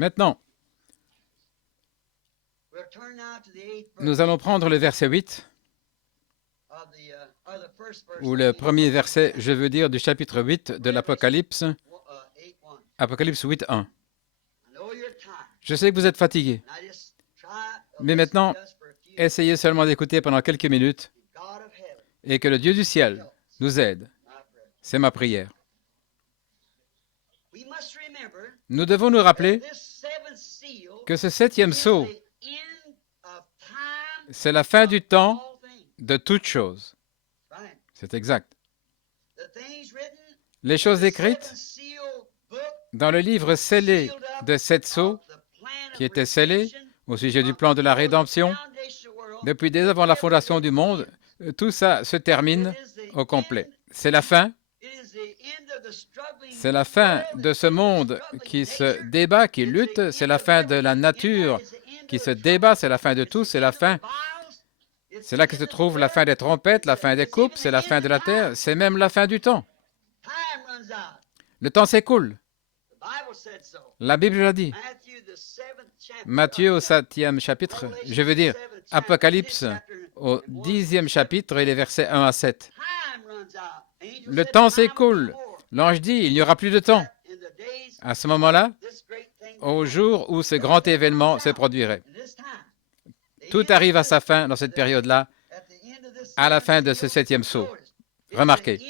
Maintenant, nous allons prendre le verset 8, ou le premier verset, je veux dire, du chapitre 8 de l'Apocalypse, Apocalypse 8, 1. Je sais que vous êtes fatigués, mais maintenant, essayez seulement d'écouter pendant quelques minutes et que le Dieu du ciel nous aide. C'est ma prière. Nous devons nous rappeler que ce septième sceau, c'est la fin du temps de toutes choses. C'est exact. Les choses écrites dans le livre scellé de sept sceaux, qui était scellé au sujet du plan de la rédemption, depuis dès avant la fondation du monde, tout ça se termine au complet. C'est la fin. C'est la fin de ce monde qui se débat, qui lutte. C'est la fin de la nature qui se débat. C'est la fin de tout. C'est la fin. C'est là que se trouve la fin des trompettes, la fin des coupes. C'est la fin de la terre. C'est même la fin du temps. Le temps s'écoule. La Bible l'a dit. Matthieu au 7e chapitre, je veux dire Apocalypse au 10e chapitre et les versets 1 à 7. Le temps s'écoule. L'ange dit, il n'y aura plus de temps. À ce moment-là, au jour où ce grand événement se produirait. Tout arrive à sa fin dans cette période-là, à la fin de ce septième sceau. Remarquez,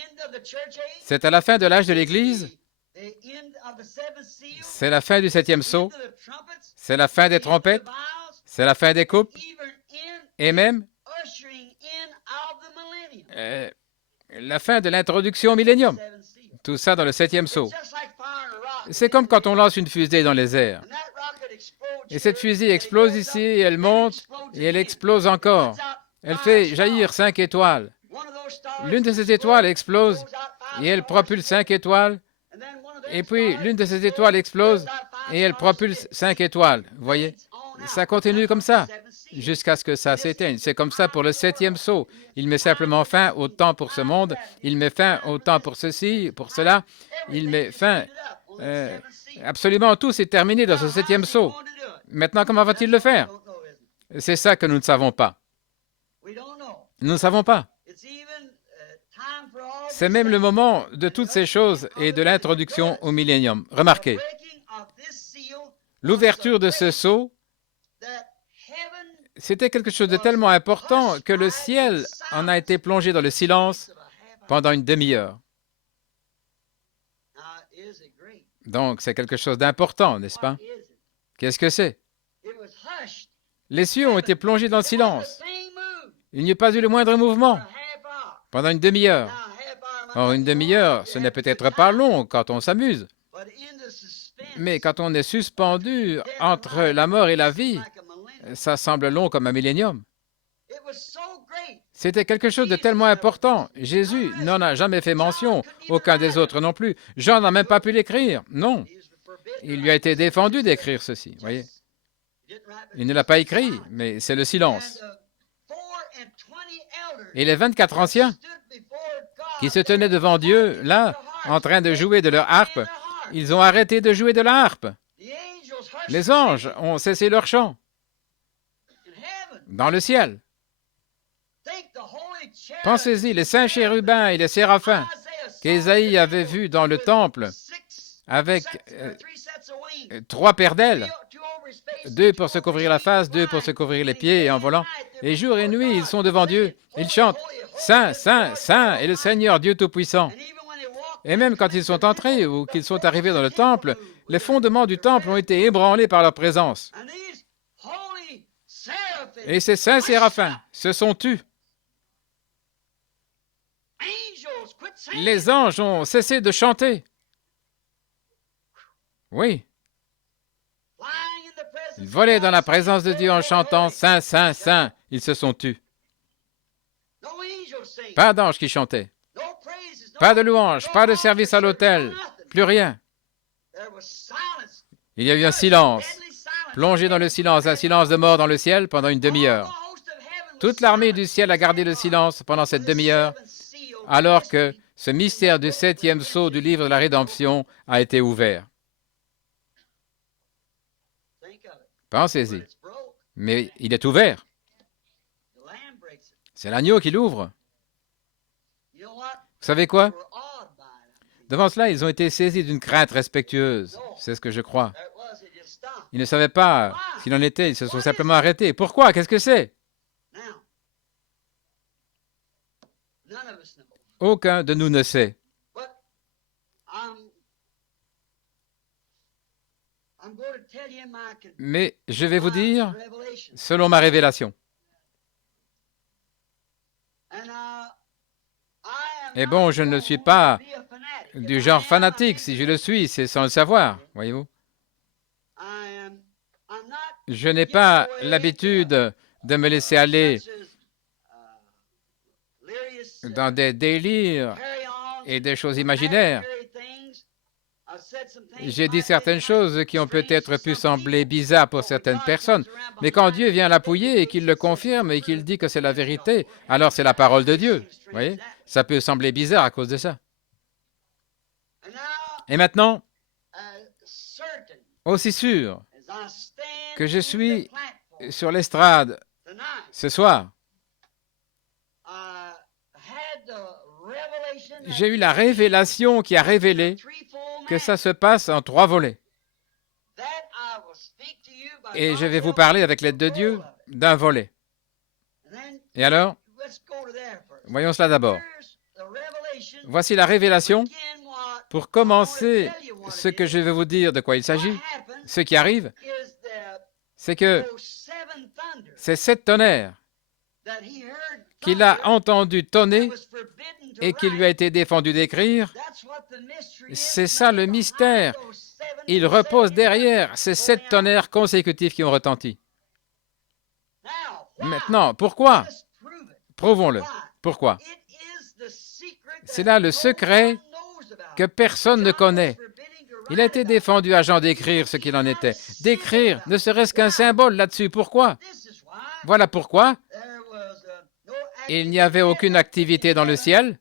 c'est à la fin de l'âge de l'Église, c'est la fin du septième sceau, c'est la fin des trompettes, c'est la fin des coupes, et même la fin de l'introduction au millénium. Tout ça dans le septième sceau. C'est comme quand on lance une fusée dans les airs. Et cette fusée explose ici, et elle monte, et elle explose encore. Elle fait jaillir 5 étoiles. L'une de ces étoiles explose, et elle propulse 5 étoiles. Et puis, l'une de ces étoiles explose, et elle propulse 5 étoiles. Vous voyez? Ça continue comme ça, jusqu'à ce que ça s'éteigne. C'est comme ça pour le septième sceau. Il met simplement fin au temps pour ce monde. Il met fin au temps pour ceci, pour cela. Il met fin... absolument tout s'est terminé dans ce septième sceau. Maintenant, comment va-t-il le faire? C'est ça que nous ne savons pas. Nous ne savons pas. C'est même le moment de toutes ces choses et de l'introduction au millénium. Remarquez, l'ouverture de ce sceau, c'était quelque chose de tellement important que le ciel en a été plongé dans le silence pendant une demi-heure. Donc, c'est quelque chose d'important, n'est-ce pas? Qu'est-ce que c'est? Les cieux ont été plongés dans le silence. Il n'y a pas eu le moindre mouvement pendant une demi-heure. Or, une demi-heure, ce n'est peut-être pas long quand on s'amuse. Mais quand on est suspendu entre la mort et la vie, ça semble long comme un millénium. C'était quelque chose de tellement important. Jésus n'en a jamais fait mention, aucun des autres non plus. Jean n'a même pas pu l'écrire. Non. Il lui a été défendu d'écrire ceci, voyez. Il ne l'a pas écrit, mais c'est le silence. Et les 24 anciens qui se tenaient devant Dieu, là, en train de jouer de leur harpe, ils ont arrêté de jouer de la harpe. Les anges ont cessé leur chant dans le ciel. Pensez-y, les saints chérubins et les séraphins qu'Ésaïe avait vus dans le temple avec 3 paires d'ailes, 2 pour se couvrir la face, 2 pour se couvrir les pieds et en volant. Et jour et nuit, ils sont devant Dieu. Ils chantent « Saint, Saint, Saint est le Seigneur Dieu Tout-Puissant ». Et même quand ils sont entrés ou qu'ils sont arrivés dans le temple, les fondements du temple ont été ébranlés par leur présence. Et ces saints séraphins se sont tus. Les anges ont cessé de chanter. Oui. Ils volaient dans la présence de Dieu en chantant « Saint, Saint, Saint ». Ils se sont tus. Pas d'anges qui chantaient. Pas de louanges, pas de service à l'autel, plus rien. Il y a eu un silence, plongé dans le silence, un silence de mort dans le ciel pendant une demi-heure. Toute l'armée du ciel a gardé le silence pendant cette demi-heure, alors que ce mystère du septième sceau du livre de la rédemption a été ouvert. Pensez-y. Mais il est ouvert. C'est l'agneau qui l'ouvre. Vous savez quoi? Devant cela, ils ont été saisis d'une crainte respectueuse. C'est ce que je crois. Ils ne savaient pas ce qu'il en était. Ils se sont simplement arrêtés. Pourquoi? Qu'est-ce que c'est? Aucun de nous ne sait. Mais je vais vous dire, selon ma révélation. Et bon, je ne suis pas du genre fanatique. Si je le suis, c'est sans le savoir, voyez-vous. Je n'ai pas l'habitude de me laisser aller dans des délires et des choses imaginaires. J'ai dit certaines choses qui ont peut-être pu sembler bizarres pour certaines personnes, mais quand Dieu vient l'appuyer et qu'il le confirme et qu'il dit que c'est la vérité, alors c'est la parole de Dieu. Vous voyez? Ça peut sembler bizarre à cause de ça. Et maintenant, aussi sûr que je suis sur l'estrade ce soir, j'ai eu la révélation qui a révélé que ça se passe en 3 volets. Et je vais vous parler avec l'aide de Dieu d'un volet. Et alors, voyons cela d'abord. Voici la révélation. Pour commencer, ce que je vais vous dire de quoi il s'agit, ce qui arrive, c'est que ces 7 tonnerres qu'il a entendu tonner et qu'il lui a été défendu d'écrire, c'est ça le mystère. Il repose derrière ces 7 tonnerres consécutifs qui ont retenti. Maintenant, pourquoi? Prouvons-le. Pourquoi? C'est là le secret que personne ne connaît. Il a été défendu à Jean d'écrire ce qu'il en était. D'écrire, ne serait-ce qu'un symbole là-dessus. Pourquoi? Voilà pourquoi il n'y avait aucune activité dans le ciel.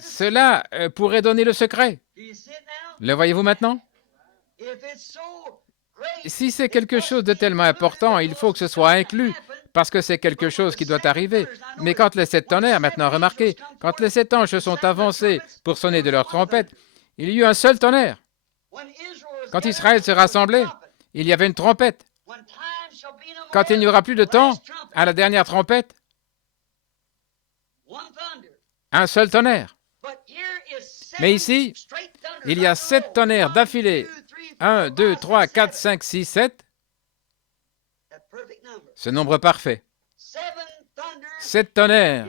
Cela pourrait donner le secret. Le voyez-vous maintenant? Si c'est quelque chose de tellement important, il faut que ce soit inclus, parce que c'est quelque chose qui doit arriver. Mais quand les 7 tonnerres, maintenant remarquez, quand les 7 anges se sont avancés pour sonner de leur trompette, il y eut un seul tonnerre. Quand Israël se rassemblait, il y avait une trompette. Quand il n'y aura plus de temps, à la dernière trompette, un seul tonnerre. Mais ici, il y a 7 tonnerres d'affilée. 1, 2, 3, 4, 5, 6, 7. Ce nombre parfait. 7 tonnerres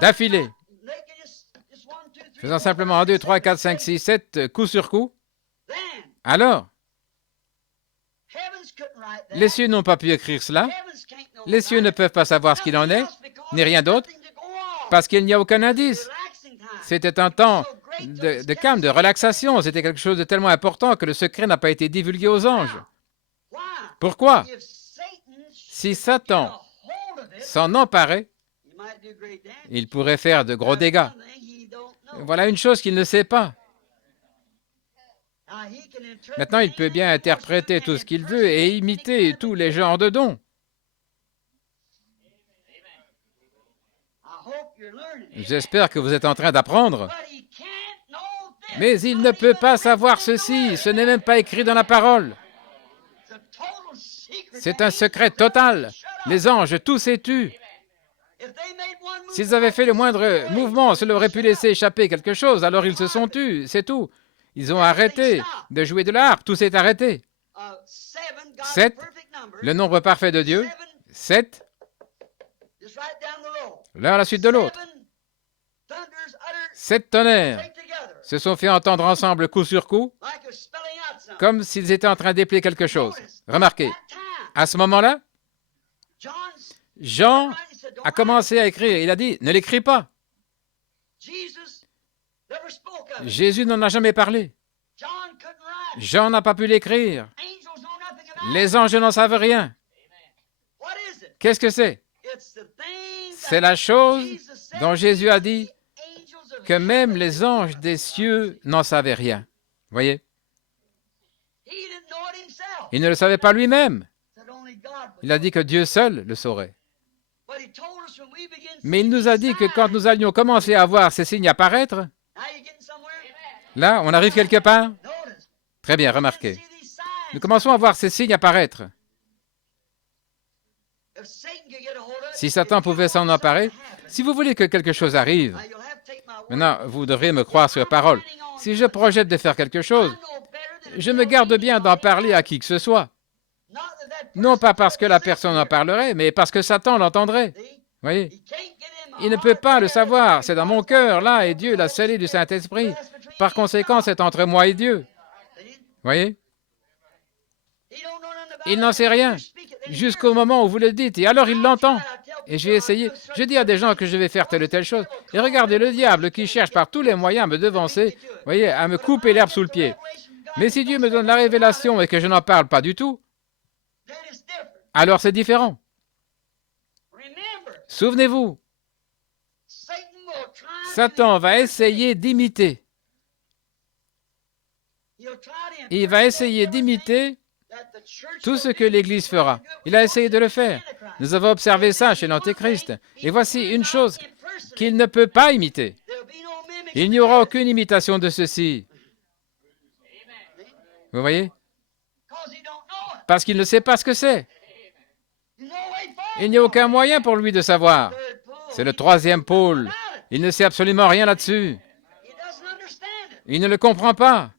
d'affilée. Faisant simplement 1, 2, 3, 4, 5, 6, 7, coup sur coup. Alors, les cieux n'ont pas pu écrire cela. Les cieux ne peuvent pas savoir ce qu'il en est, ni rien d'autre, parce qu'il n'y a aucun indice. C'était un temps de calme, de relaxation. C'était quelque chose de tellement important que le secret n'a pas été divulgué aux anges. Pourquoi? Si Satan s'en emparait, il pourrait faire de gros dégâts. Voilà une chose qu'il ne sait pas. Maintenant, il peut bien interpréter tout ce qu'il veut et imiter tous les genres de dons. J'espère que vous êtes en train d'apprendre. Mais il ne peut pas savoir ceci. Ce n'est même pas écrit dans la parole. C'est un secret total. Les anges tous s'est tus. S'ils avaient fait le moindre mouvement, cela aurait pu laisser échapper quelque chose, alors ils se sont tus, c'est tout. Ils ont arrêté de jouer de la harpe, tout s'est arrêté. 7, le nombre parfait de Dieu. 7, l'un à la suite de l'autre. 7 tonnerres se sont fait entendre ensemble coup sur coup, comme s'ils étaient en train d'épeler quelque chose. Remarquez, à ce moment-là, Jean a commencé à écrire. Il a dit, ne l'écris pas. Jésus n'en a jamais parlé. Jean n'a pas pu l'écrire. Les anges n'en savent rien. Qu'est-ce que c'est? C'est la chose dont Jésus a dit que même les anges des cieux n'en savaient rien. Voyez? Il ne le savait pas lui-même. Il a dit que Dieu seul le saurait. Mais il nous a dit que quand nous allions commencer à voir ces signes apparaître, là, on arrive quelque part. Très bien, remarquez. Nous commençons à voir ces signes apparaître. Si Satan pouvait s'en emparer, si vous voulez que quelque chose arrive, maintenant, vous devrez me croire sur parole. Si je projette de faire quelque chose, je me garde bien d'en parler à qui que ce soit. Non pas parce que la personne en parlerait, mais parce que Satan l'entendrait. Voyez? Il ne peut pas le savoir. C'est dans mon cœur, là, et Dieu l'a scellé du Saint-Esprit. Par conséquent, c'est entre moi et Dieu. Voyez? Il n'en sait rien, jusqu'au moment où vous le dites, et alors il l'entend. Et j'ai essayé, je dis à des gens que je vais faire telle ou telle chose, et regardez le diable qui cherche par tous les moyens à me devancer, voyez, à me couper l'herbe sous le pied. Mais si Dieu me donne la révélation et que je n'en parle pas du tout, alors c'est différent. Souvenez-vous, Satan va essayer d'imiter. Il va essayer d'imiter tout ce que l'Église fera. Il a essayé de le faire. Nous avons observé ça chez l'Antéchrist. Et voici une chose qu'il ne peut pas imiter. Il n'y aura aucune imitation de ceci. Vous voyez? Parce qu'il ne sait pas ce que c'est. Il n'y a aucun moyen pour lui de savoir. C'est le troisième pôle. Il ne sait absolument rien là-dessus. Il ne le comprend pas.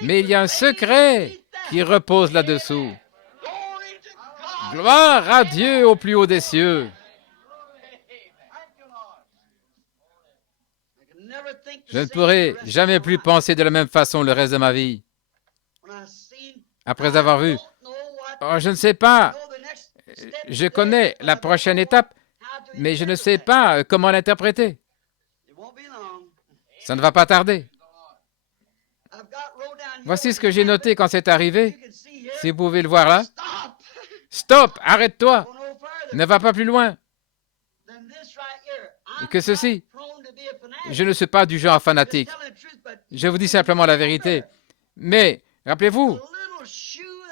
Mais il y a un secret qui repose là-dessous. Gloire à Dieu au plus haut des cieux. Je ne pourrai jamais plus penser de la même façon le reste de ma vie. Après avoir vu, oh, je ne sais pas, je connais la prochaine étape, mais je ne sais pas comment l'interpréter. Ça ne va pas tarder. Voici ce que j'ai noté quand c'est arrivé. Si vous pouvez le voir là. Stop! Arrête-toi! Ne va pas plus loin que ceci. Je ne suis pas du genre fanatique. Je vous dis simplement la vérité. Mais, rappelez-vous,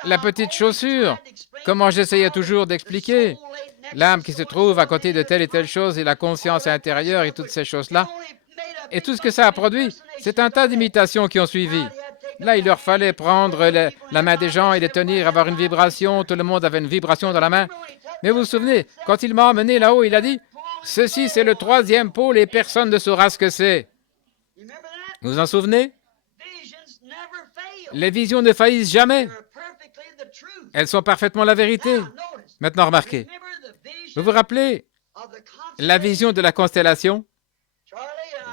la petite chaussure, comment j'essayais toujours d'expliquer, l'âme qui se trouve à côté de telle et telle chose et la conscience intérieure et toutes ces choses-là, et tout ce que ça a produit, c'est un tas d'imitations qui ont suivi. Là, il leur fallait prendre la main des gens et les tenir, avoir une vibration. Tout le monde avait une vibration dans la main. Mais vous vous souvenez, quand il m'a emmené là-haut, il a dit, « Ceci, c'est le troisième pôle et personne ne saura ce que c'est. » Vous vous en souvenez? Les visions ne faillissent jamais. Elles sont parfaitement la vérité. Maintenant, remarquez. Vous vous rappelez la vision de la constellation?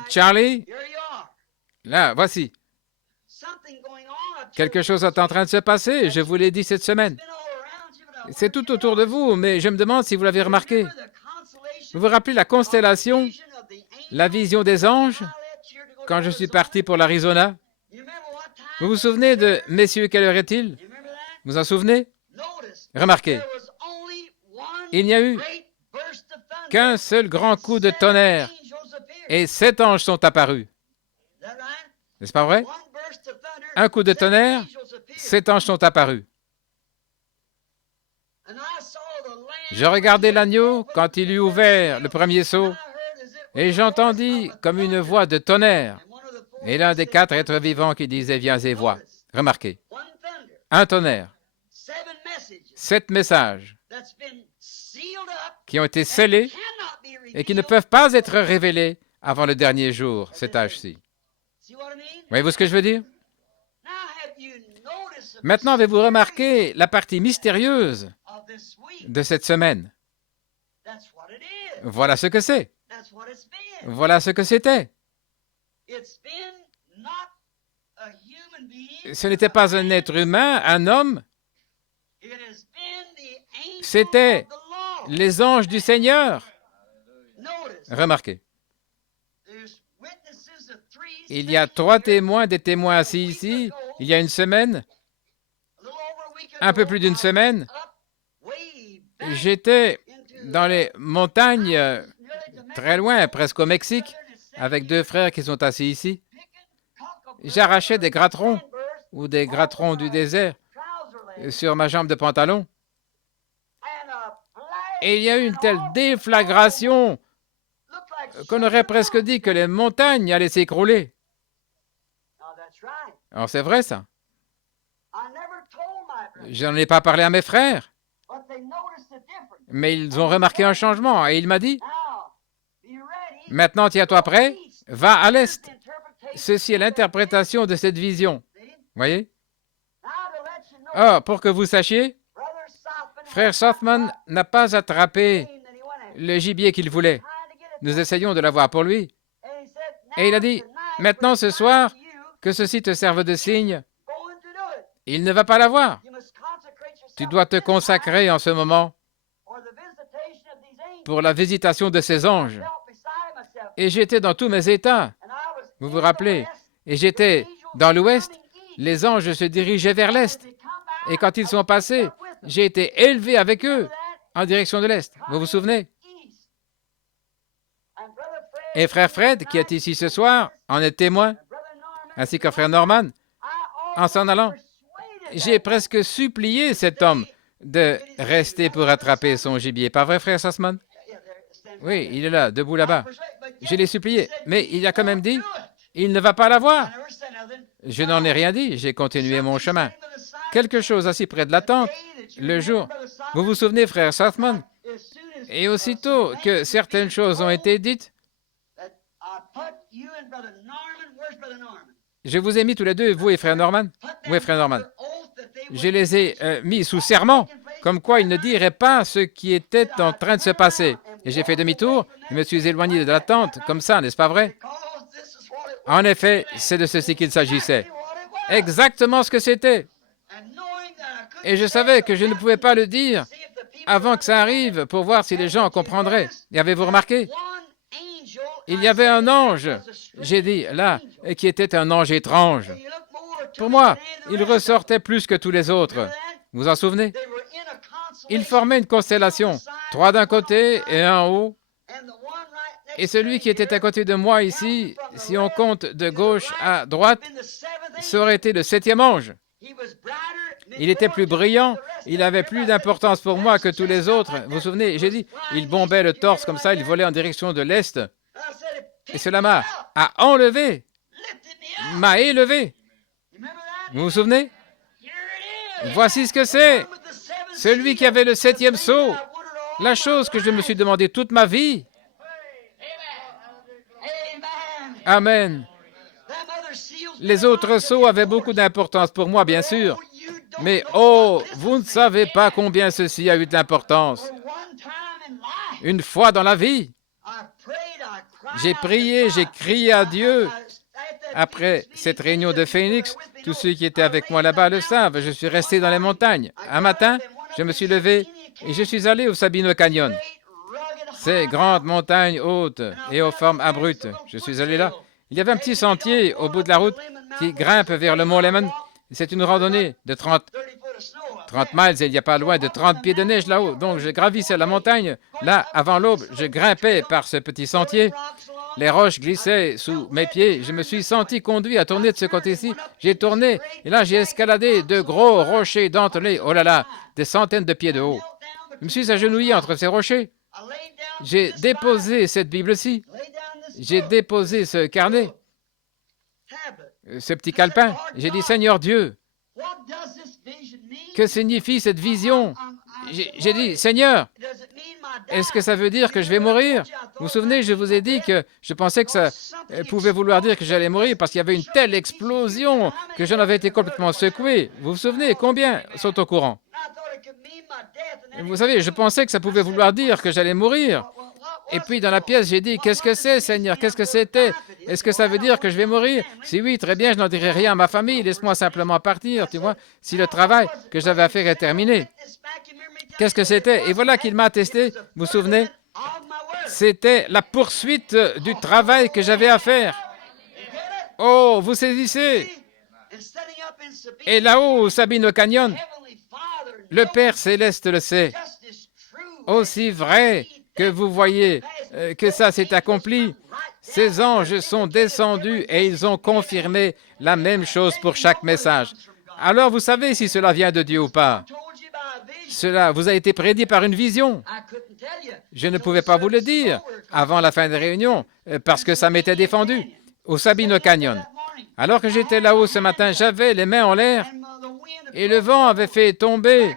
Charlie, là, voici. Quelque chose est en train de se passer, je vous l'ai dit cette semaine. C'est tout autour de vous, mais je me demande si vous l'avez remarqué. Vous vous rappelez la constellation, la vision des anges, quand je suis parti pour l'Arizona? Vous vous souvenez de « Messieurs, quelle heure est-il » Vous en souvenez? Remarquez, il n'y a eu qu'un seul grand coup de tonnerre et 7 anges sont apparus. N'est-ce pas vrai? Un coup de tonnerre, 7 anges sont apparus. Je regardais l'agneau quand il eut ouvert le premier sceau, et j'entendis comme une voix de tonnerre, et l'un des 4 êtres vivants qui disait « Viens et vois ». Remarquez, un tonnerre, 7 messages qui ont été scellés et qui ne peuvent pas être révélés avant le dernier jour, cet âge-ci. Voyez-vous ce que je veux dire? Maintenant, avez-vous remarqué la partie mystérieuse de cette semaine? Voilà ce que c'est. Voilà ce que c'était. Ce n'était pas un être humain, un homme. C'était les anges du Seigneur. Remarquez. Il y a 3 témoins, des témoins assis ici, il y a une semaine, un peu plus d'une semaine, j'étais dans les montagnes, très loin, presque au Mexique, avec 2 frères qui sont assis ici. J'arrachais des gratterons ou des gratterons du désert sur ma jambe de pantalon. Et il y a eu une telle déflagration qu'on aurait presque dit que les montagnes allaient s'écrouler. Alors c'est vrai ça. Je n'en ai pas parlé à mes frères, mais ils ont remarqué un changement et il m'a dit, maintenant tiens-toi prêt, va à l'est. Ceci est l'interprétation de cette vision. Voyez? Or, pour que vous sachiez, frère Sothman n'a pas attrapé le gibier qu'il voulait. Nous essayons de l'avoir pour lui. Et il a dit, maintenant ce soir, que ceci te serve de signe. Il ne va pas l'avoir. Tu dois te consacrer en ce moment pour la visitation de ces anges. Et j'étais dans tous mes états. Vous vous rappelez? Et j'étais dans l'ouest. Les anges se dirigeaient vers l'est. Et quand ils sont passés, j'ai été élevé avec eux en direction de l'est. Vous vous souvenez? Et frère Fred, qui est ici ce soir, en est témoin, ainsi que frère Norman, en s'en allant. J'ai presque supplié cet homme de rester pour attraper son gibier. Pas vrai, frère Sussman? Oui, il est là, debout là-bas. Je l'ai supplié, mais il a quand même dit, il ne va pas l'avoir. Je n'en ai rien dit, j'ai continué mon chemin. Quelque chose assis près de la tente, le jour. Vous vous souvenez, frère Southman? Et aussitôt que certaines choses ont été dites, je vous ai mis tous les deux, vous et frère Norman. Oui, frère Norman. Je les ai mis sous serment, comme quoi ils ne diraient pas ce qui était en train de se passer. Et j'ai fait demi-tour, je me suis éloigné de la tente, comme ça, n'est-ce pas vrai? En effet, c'est de ceci qu'il s'agissait. Exactement ce que c'était. Et je savais que je ne pouvais pas le dire avant que ça arrive pour voir si les gens comprendraient. Et avez-vous remarqué? Il y avait un ange, j'ai dit, là, qui était un ange étrange. Pour moi, il ressortait plus que tous les autres. Vous vous en souvenez? Il formait une constellation, 3 d'un côté et un en haut. Et celui qui était à côté de moi ici, si on compte de gauche à droite, ça aurait été le 7e ange. Il était plus brillant, il avait plus d'importance pour moi que tous les autres. Vous vous souvenez? J'ai dit, il bombait le torse comme ça, il volait en direction de l'est. Et cela m'a enlevé, m'a élevé. Vous vous souvenez? Voici ce que c'est. Celui qui avait le 7e sceau. La chose que je me suis demandé toute ma vie. Amen. Les autres sceaux avaient beaucoup d'importance pour moi, bien sûr. Mais oh, vous ne savez pas combien ceci a eu d'importance. Une fois dans la vie, j'ai prié, j'ai crié à Dieu. Après cette réunion de Phoenix, tous ceux qui étaient avec moi là-bas le savent, je suis resté dans les montagnes. Un matin, je me suis levé et je suis allé au Sabino Canyon. Ces grandes montagnes hautes et aux formes abruptes. Je suis allé là. Il y avait un petit sentier au bout de la route qui grimpe vers le mont Lemmon. C'est une randonnée de 30 miles et il n'y a pas loin de 30 pieds de neige là-haut. Donc je gravissais la montagne. Là, avant l'aube, je grimpais par ce petit sentier. Les roches glissaient sous mes pieds. Je me suis senti conduit à tourner de ce côté-ci. J'ai tourné et là, j'ai escaladé de gros rochers dentelés. Oh là là, des centaines de pieds de haut. Je me suis agenouillé entre ces rochers. J'ai déposé cette Bible-ci. J'ai déposé ce carnet, ce petit calepin. J'ai dit, Seigneur Dieu, que signifie cette vision? J'ai dit, Seigneur, est-ce que ça veut dire que je vais mourir? Vous vous souvenez, je vous ai dit que je pensais que ça pouvait vouloir dire que j'allais mourir parce qu'il y avait une telle explosion que j'en avais été complètement secoué. Vous vous souvenez, combien sont au courant? Vous savez, je pensais que ça pouvait vouloir dire que j'allais mourir. Et puis dans la pièce, j'ai dit, qu'est-ce que c'est, Seigneur? Qu'est-ce que c'était? Est-ce que ça veut dire que je vais mourir? Si oui, très bien, je n'en dirai rien à ma famille. Laisse-moi simplement partir, tu vois, si le travail que j'avais à faire est terminé. Qu'est-ce que c'était? Et voilà qu'il m'a attesté, vous vous souvenez? C'était la poursuite du travail que j'avais à faire. Oh, vous saisissez? Et là-haut, au Sabino Canyon, le Père Céleste le sait. Aussi vrai que vous voyez que ça s'est accompli, Ces anges sont descendus et ils ont confirmé la même chose pour chaque message. Alors vous savez si cela vient de Dieu ou pas. Cela vous a été prédit par une vision. Je ne pouvais pas vous le dire avant la fin des réunions parce que ça m'était défendu au Sabino Canyon. Alors que j'étais là-haut ce matin, j'avais les mains en l'air et le vent avait fait tomber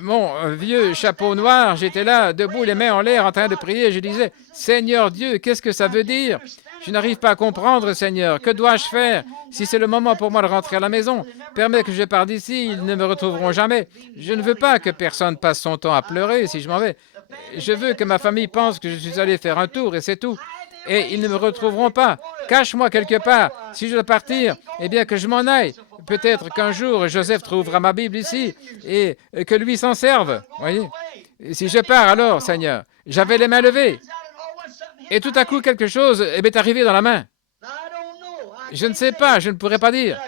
mon vieux chapeau noir. J'étais là, debout, les mains en l'air, en train de prier. Je disais, Seigneur Dieu, qu'est-ce que ça veut dire? Je n'arrive pas à comprendre, Seigneur. Que dois-je faire? Si c'est le moment pour moi de rentrer à la maison, permets que je parte d'ici, ils ne me retrouveront jamais. Je ne veux pas que personne passe son temps à pleurer si je m'en vais. Je veux que ma famille pense que je suis allé faire un tour et c'est tout. Et ils ne me retrouveront pas. Cache-moi quelque part. Si je dois partir, eh bien que je m'en aille. Peut-être qu'un jour, Joseph trouvera ma Bible ici et que lui s'en serve. Voyez? Et si je pars alors, Seigneur, j'avais les mains levées. Et tout à coup, quelque chose m'est arrivé dans la main. Je ne sais pas, je ne pourrais pas dire.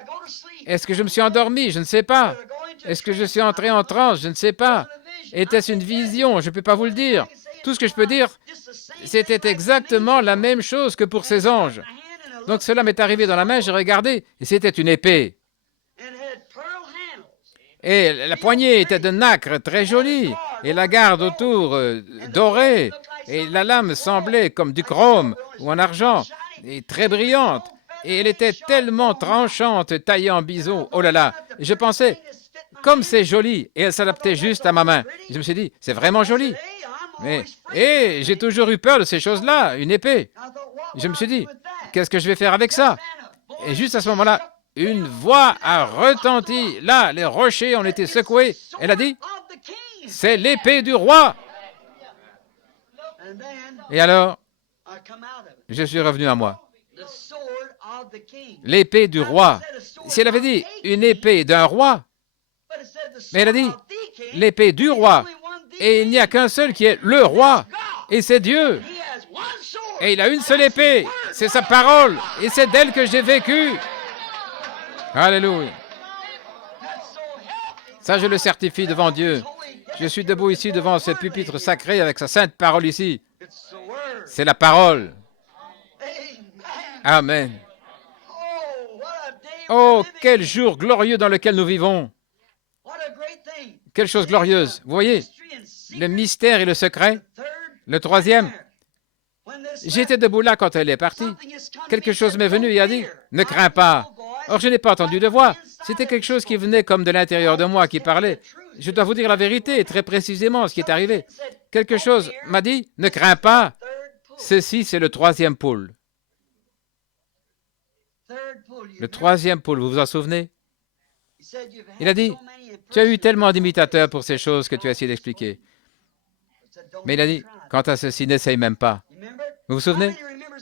Est-ce que je me suis endormi? Je ne sais pas. Est-ce que je suis entré en transe? Je ne sais pas. Était-ce une vision? Je ne peux pas vous le dire. Tout ce que je peux dire, c'était exactement la même chose que pour ces anges. Donc cela m'est arrivé dans la main, j'ai regardé, et c'était une épée. Et la poignée était de nacre très jolie, et la garde autour dorée, et la lame semblait comme du chrome ou en argent, et très brillante. Et elle était tellement tranchante, taillée en biseau. Oh là là! Je pensais, comme c'est joli, et elle s'adaptait juste à ma main. Et je me suis dit, c'est vraiment joli. Mais, et j'ai toujours eu peur de ces choses-là, une épée. Je me suis dit, qu'est-ce que je vais faire avec ça? Et juste à ce moment-là, une voix a retenti. Là, les rochers ont été secoués. Elle a dit, c'est l'épée du roi. Et alors, je suis revenu à moi. L'épée du roi. Si elle avait dit une épée d'un roi, mais elle a dit l'épée du roi. Et il n'y a qu'un seul qui est le roi, et c'est Dieu. Et il a une seule épée, c'est sa parole, et c'est d'elle que j'ai vécu. Alléluia. Ça, je le certifie devant Dieu. Je suis debout ici devant ce pupitre sacré avec sa sainte parole ici. C'est la parole. Amen. Oh, quel jour glorieux dans lequel nous vivons. Quelle chose glorieuse. Vous voyez, le mystère et le secret. Le troisième, j'étais debout là quand elle est partie. Quelque chose m'est venu et a dit, ne crains pas. Or, je n'ai pas entendu de voix. C'était quelque chose qui venait comme de l'intérieur de moi qui parlait. Je dois vous dire la vérité, très précisément ce qui est arrivé. Quelque chose m'a dit, ne crains pas. Ceci, c'est le troisième pôle. Le troisième pôle, vous vous en souvenez? Il a dit, tu as eu tellement d'imitateurs pour ces choses que tu as essayé d'expliquer. Mais il a dit, quant à ceci, n'essaye même pas. Vous vous souvenez?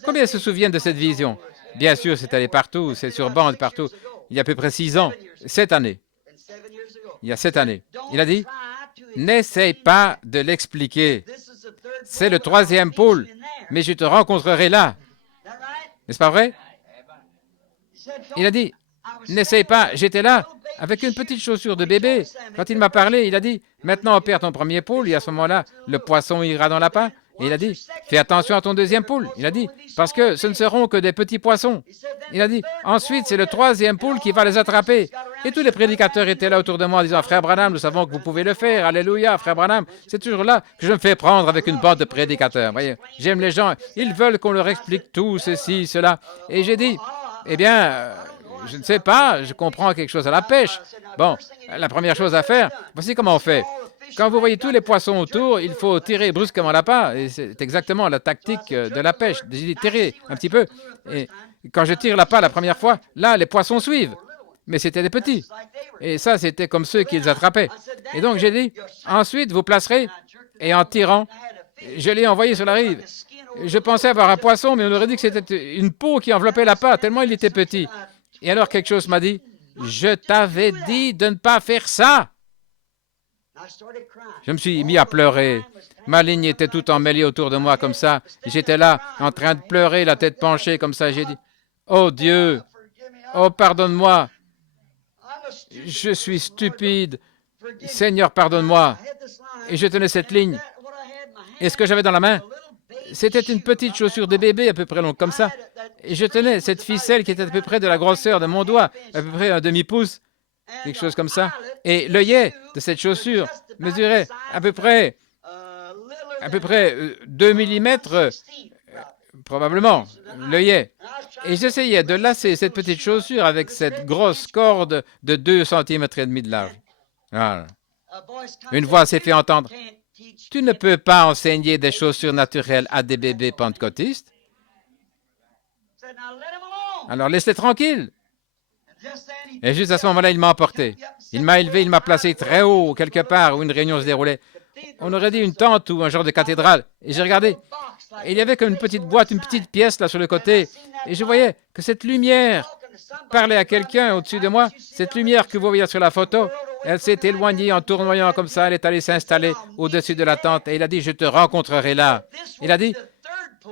Combien se souviennent de cette vision? Bien sûr, c'est allé partout, c'est sur bande partout. Il y a à peu près 6 ans, 7 années. Il y a 7 années. Il a dit, n'essaye pas de l'expliquer. C'est le troisième pôle, mais je te rencontrerai là. N'est-ce pas vrai? Il a dit, n'essaye pas, j'étais là, avec une petite chaussure de bébé. Quand il m'a parlé, il a dit, maintenant opère ton premier pôle, et à ce moment-là, le poisson ira dans la pain. Et il a dit, fais attention à ton deuxième pôle. Il a dit, parce que ce ne seront que des petits poissons. Il a dit, ensuite, c'est le troisième pôle qui va les attraper. Et tous les prédicateurs étaient là autour de moi en disant, frère Branham, nous savons que vous pouvez le faire. Alléluia, frère Branham. C'est toujours là que je me fais prendre avec une bande de prédicateurs. Voyez, j'aime les gens. Ils veulent qu'on leur explique tout, ceci, cela. Et j'ai dit, eh bien, je ne sais pas, je comprends quelque chose à la pêche. Bon, la première chose à faire, voici comment on fait. Quand vous voyez tous les poissons autour, il faut tirer brusquement l'appât. Et c'est exactement la tactique de la pêche. J'ai dit tirer un petit peu. Et quand je tire l'appât la première fois, là, les poissons suivent. Mais c'était des petits. Et ça, c'était comme ceux qu'ils attrapaient. Et donc, j'ai dit, ensuite, vous placerez. Et en tirant, je l'ai envoyé sur la rive. Je pensais avoir un poisson, mais on aurait dit que c'était une peau qui enveloppait l'appât, tellement il était petit. Et alors, quelque chose m'a dit, je t'avais dit de ne pas faire ça. Je me suis mis à pleurer. Ma ligne était toute emmêlée autour de moi comme ça. J'étais là, en train de pleurer, la tête penchée comme ça. J'ai dit, oh Dieu, oh pardonne-moi. Je suis stupide. Seigneur, pardonne-moi. Et je tenais cette ligne. Et ce que j'avais dans la main, C'était une petite chaussure de bébé à peu près longue comme ça. Et je tenais cette ficelle qui était à peu près de la grosseur de mon doigt, à peu près un demi-pouce, quelque chose comme ça. Et l'œillet de cette chaussure mesurait à peu près 2 millimètres, probablement, l'œillet. Et j'essayais de lasser cette petite chaussure avec cette grosse corde de 2 centimètres et demi de large. Voilà. Une voix s'est fait entendre. Tu ne peux pas enseigner des chaussures naturelles à des bébés pentecôtistes. Alors laisse-les tranquilles. Et juste à ce moment-là, il m'a emporté. Il m'a élevé, il m'a placé très haut, quelque part où une réunion se déroulait. On aurait dit une tente ou un genre de cathédrale. Et j'ai regardé. Et il y avait comme une petite boîte, une petite pièce là sur le côté. Et je voyais que cette lumière parlait à quelqu'un au-dessus de moi. Cette lumière que vous voyez sur la photo, elle s'est éloignée en tournoyant comme ça. Elle est allée s'installer au-dessus de la tente. Et il a dit, je te rencontrerai là. Il a dit,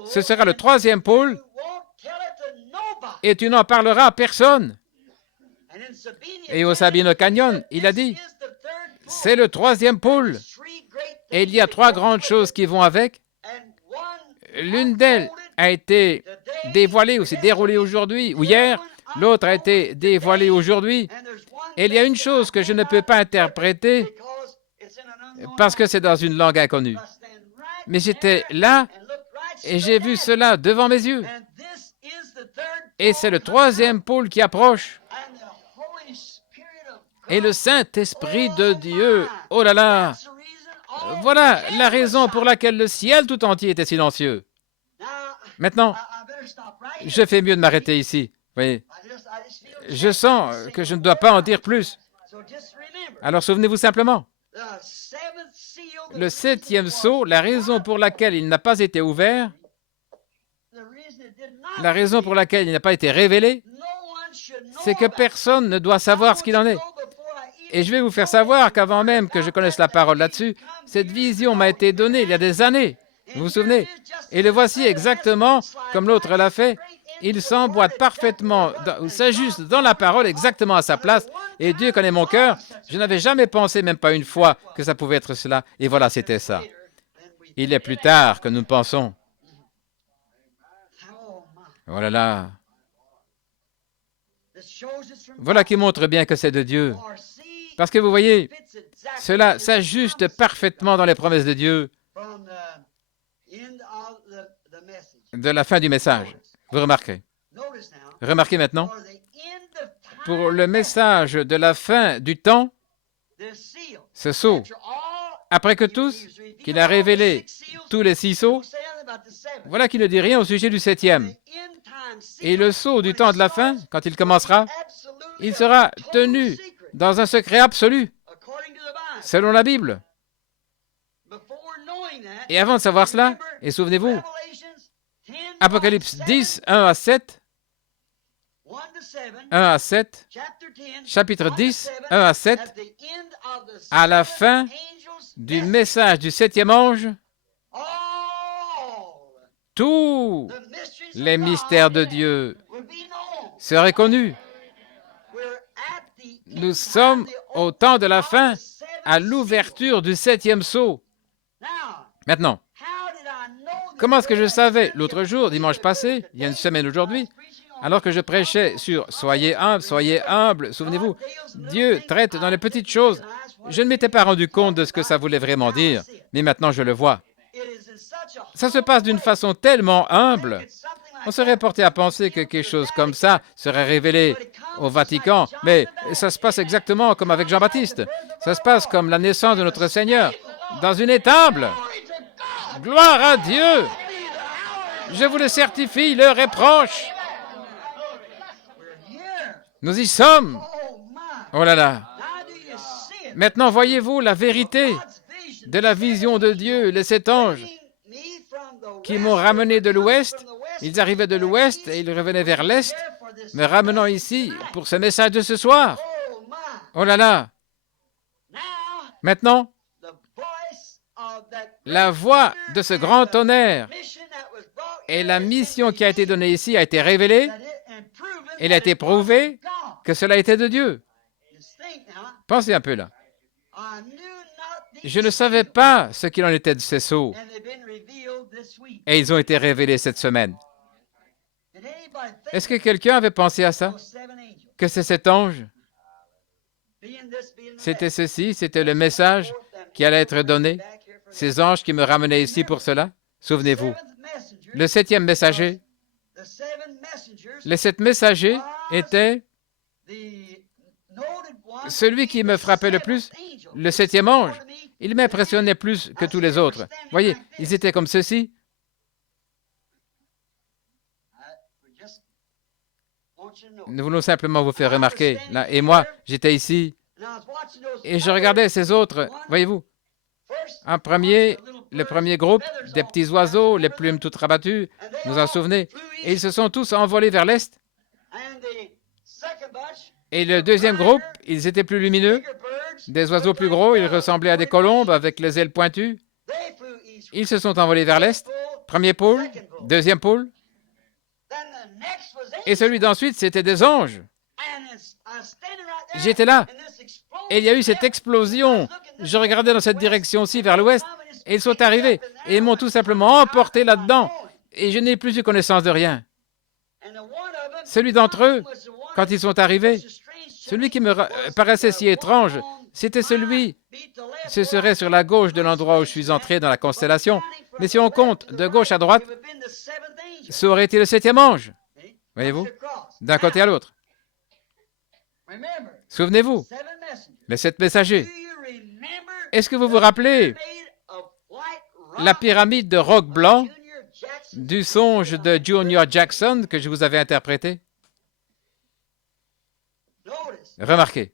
ce sera le 3e pôle et tu n'en parleras à personne. Et au Sabino Canyon, il a dit, c'est le 3e pôle. Et il y a 3 grandes choses qui vont avec. L'une d'elles a été dévoilée ou s'est déroulée aujourd'hui ou hier. L'autre a été dévoilée aujourd'hui. Et il y a une chose que je ne peux pas interpréter parce que c'est dans une langue inconnue. Mais j'étais là et j'ai vu cela devant mes yeux. Et c'est le 3e pôle qui approche. Et le Saint-Esprit de Dieu, oh là là, voilà la raison pour laquelle le ciel tout entier était silencieux. Maintenant, je fais mieux de m'arrêter ici. Voyez, je sens que je ne dois pas en dire plus. Alors souvenez-vous simplement, le 7e sceau, la raison pour laquelle il n'a pas été ouvert, la raison pour laquelle il n'a pas été révélé, c'est que personne ne doit savoir ce qu'il en est. Et je vais vous faire savoir qu'avant même que je connaisse la parole là-dessus, cette vision m'a été donnée il y a des années. Vous vous souvenez? Et le voici exactement comme l'autre l'a fait. Il s'emboîte parfaitement, s'ajuste dans la parole exactement à sa place. Et Dieu connaît mon cœur. Je n'avais jamais pensé, même pas une fois, que ça pouvait être cela. Et voilà, c'était ça. Il est plus tard que nous pensons. Oh là là. Voilà qui montre bien que c'est de Dieu. Parce que vous voyez, cela s'ajuste parfaitement dans les promesses de Dieu de la fin du message. Vous remarquez. Remarquez maintenant, pour le message de la fin du temps, ce sceau, après que tous, qu'il a révélé tous les 6 sceaux, voilà qu'il ne dit rien au sujet du 7e. Et le sceau du temps de la fin, quand il commencera, il sera tenu dans un secret absolu, selon la Bible. Et avant de savoir cela, et souvenez-vous, Apocalypse 10, 1 à 7, chapitre 10, 1 à 7, à la fin du message du 7e ange, tous les mystères de Dieu seraient connus. Nous sommes au temps de la fin, à l'ouverture du 7e sceau. Maintenant, comment est-ce que je savais l'autre jour, dimanche passé, il y a une semaine aujourd'hui, alors que je prêchais sur « Soyez humble », souvenez-vous, Dieu traite dans les petites choses. Je ne m'étais pas rendu compte de ce que ça voulait vraiment dire, mais maintenant je le vois. Ça se passe d'une façon tellement humble. On serait porté à penser que quelque chose comme ça serait révélé au Vatican, mais ça se passe exactement comme avec Jean-Baptiste. Ça se passe comme la naissance de notre Seigneur, dans une étable. Gloire à Dieu! Je vous le certifie, l'heure est proche. Nous y sommes. Oh là là. Maintenant, voyez-vous la vérité de la vision de Dieu, les 7 anges qui m'ont ramené de l'ouest. Ils arrivaient de l'ouest et ils revenaient vers l'est, me ramenant ici pour ce message de ce soir. Oh là là. Maintenant, la voix de ce grand tonnerre et la mission qui a été donnée ici a été révélée. Il a été prouvé que cela était de Dieu. Pensez un peu là. Je ne savais pas ce qu'il en était de ces sceaux. et ils ont été révélés cette semaine. Est-ce que quelqu'un avait pensé à ça? Que c'est cet ange? C'était ceci, c'était le message qui allait être donné. Ces anges qui me ramenaient ici pour cela. Souvenez-vous. Le 7e messager, les 7 messagers étaient celui qui me frappait le plus, le 7e ange. Il m'impressionnait plus que tous les autres. Voyez, ils étaient comme ceci. Nous voulons simplement vous faire remarquer. Là, et moi, j'étais ici et je regardais ces autres. Voyez-vous, en premier, le premier groupe, des petits oiseaux, les plumes toutes rabattues, vous en souvenez, et ils se sont tous envolés vers l'est. Et le deuxième groupe, ils étaient plus lumineux, des oiseaux plus gros, ils ressemblaient à des colombes avec les ailes pointues. Ils se sont envolés vers l'est. Premier pôle, deuxième pôle. Et celui d'ensuite, c'était des anges. J'étais là, et il y a eu cette explosion. Je regardais dans cette direction-ci, vers l'ouest, et ils sont arrivés, et ils m'ont tout simplement emporté là-dedans, et je n'ai plus eu connaissance de rien. Celui d'entre eux, quand ils sont arrivés, celui qui me paraissait si étrange, c'était celui, ce serait sur la gauche de l'endroit où je suis entré dans la constellation, mais si on compte de gauche à droite, ça aurait été le 7e ange. Voyez-vous, d'un côté à l'autre. Souvenez-vous, les 7 messagers. Est-ce que vous vous rappelez la pyramide de roc blanc du songe de Junior Jackson que je vous avais interprété? Remarquez,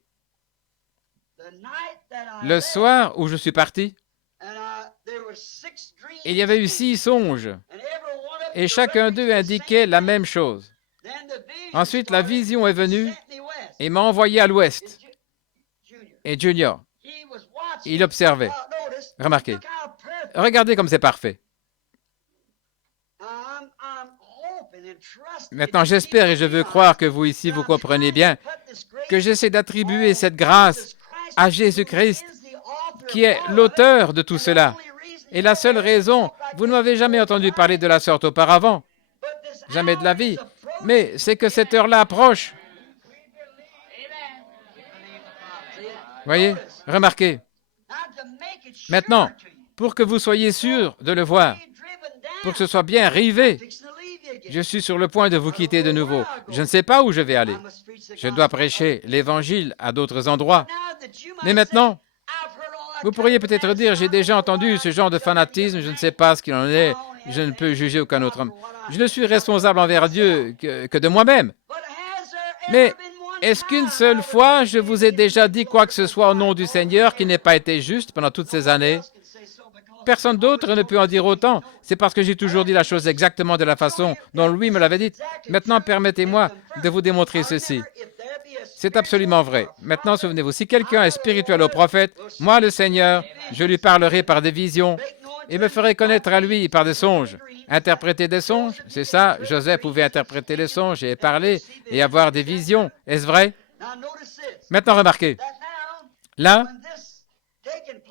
le soir où je suis parti, il y avait eu 6 songes, et chacun d'eux indiquait la même chose. Ensuite, la vision est venue et m'a envoyé à l'ouest. Et Junior, il observait. Remarquez, regardez comme c'est parfait. Maintenant, j'espère et je veux croire que vous ici, vous comprenez bien que j'essaie d'attribuer cette grâce à Jésus-Christ, qui est l'auteur de tout cela. Et la seule raison, vous ne m'avez jamais entendu parler de la sorte auparavant, jamais de la vie, mais c'est que cette heure-là approche. Voyez, remarquez. Maintenant, pour que vous soyez sûr de le voir, pour que ce soit bien rivé, je suis sur le point de vous quitter de nouveau. Je ne sais pas où je vais aller. Je dois prêcher l'Évangile à d'autres endroits. Mais maintenant, vous pourriez peut-être dire, j'ai déjà entendu ce genre de fanatisme, je ne sais pas ce qu'il en est, je ne peux juger aucun autre homme. Je ne suis responsable envers Dieu que de moi-même. Mais est-ce qu'une seule fois, je vous ai déjà dit quoi que ce soit au nom du Seigneur qui n'ait pas été juste pendant toutes ces années? Personne d'autre ne peut en dire autant. C'est parce que j'ai toujours dit la chose exactement de la façon dont lui me l'avait dite. Maintenant, permettez-moi de vous démontrer ceci. C'est absolument vrai. Maintenant, souvenez-vous, si quelqu'un est spirituel au prophète, moi, le Seigneur, je lui parlerai par des visions et me ferai connaître à lui par des songes. Interpréter des songes, c'est ça. Joseph pouvait interpréter les songes et parler et avoir des visions. Est-ce vrai? Maintenant, remarquez. Là,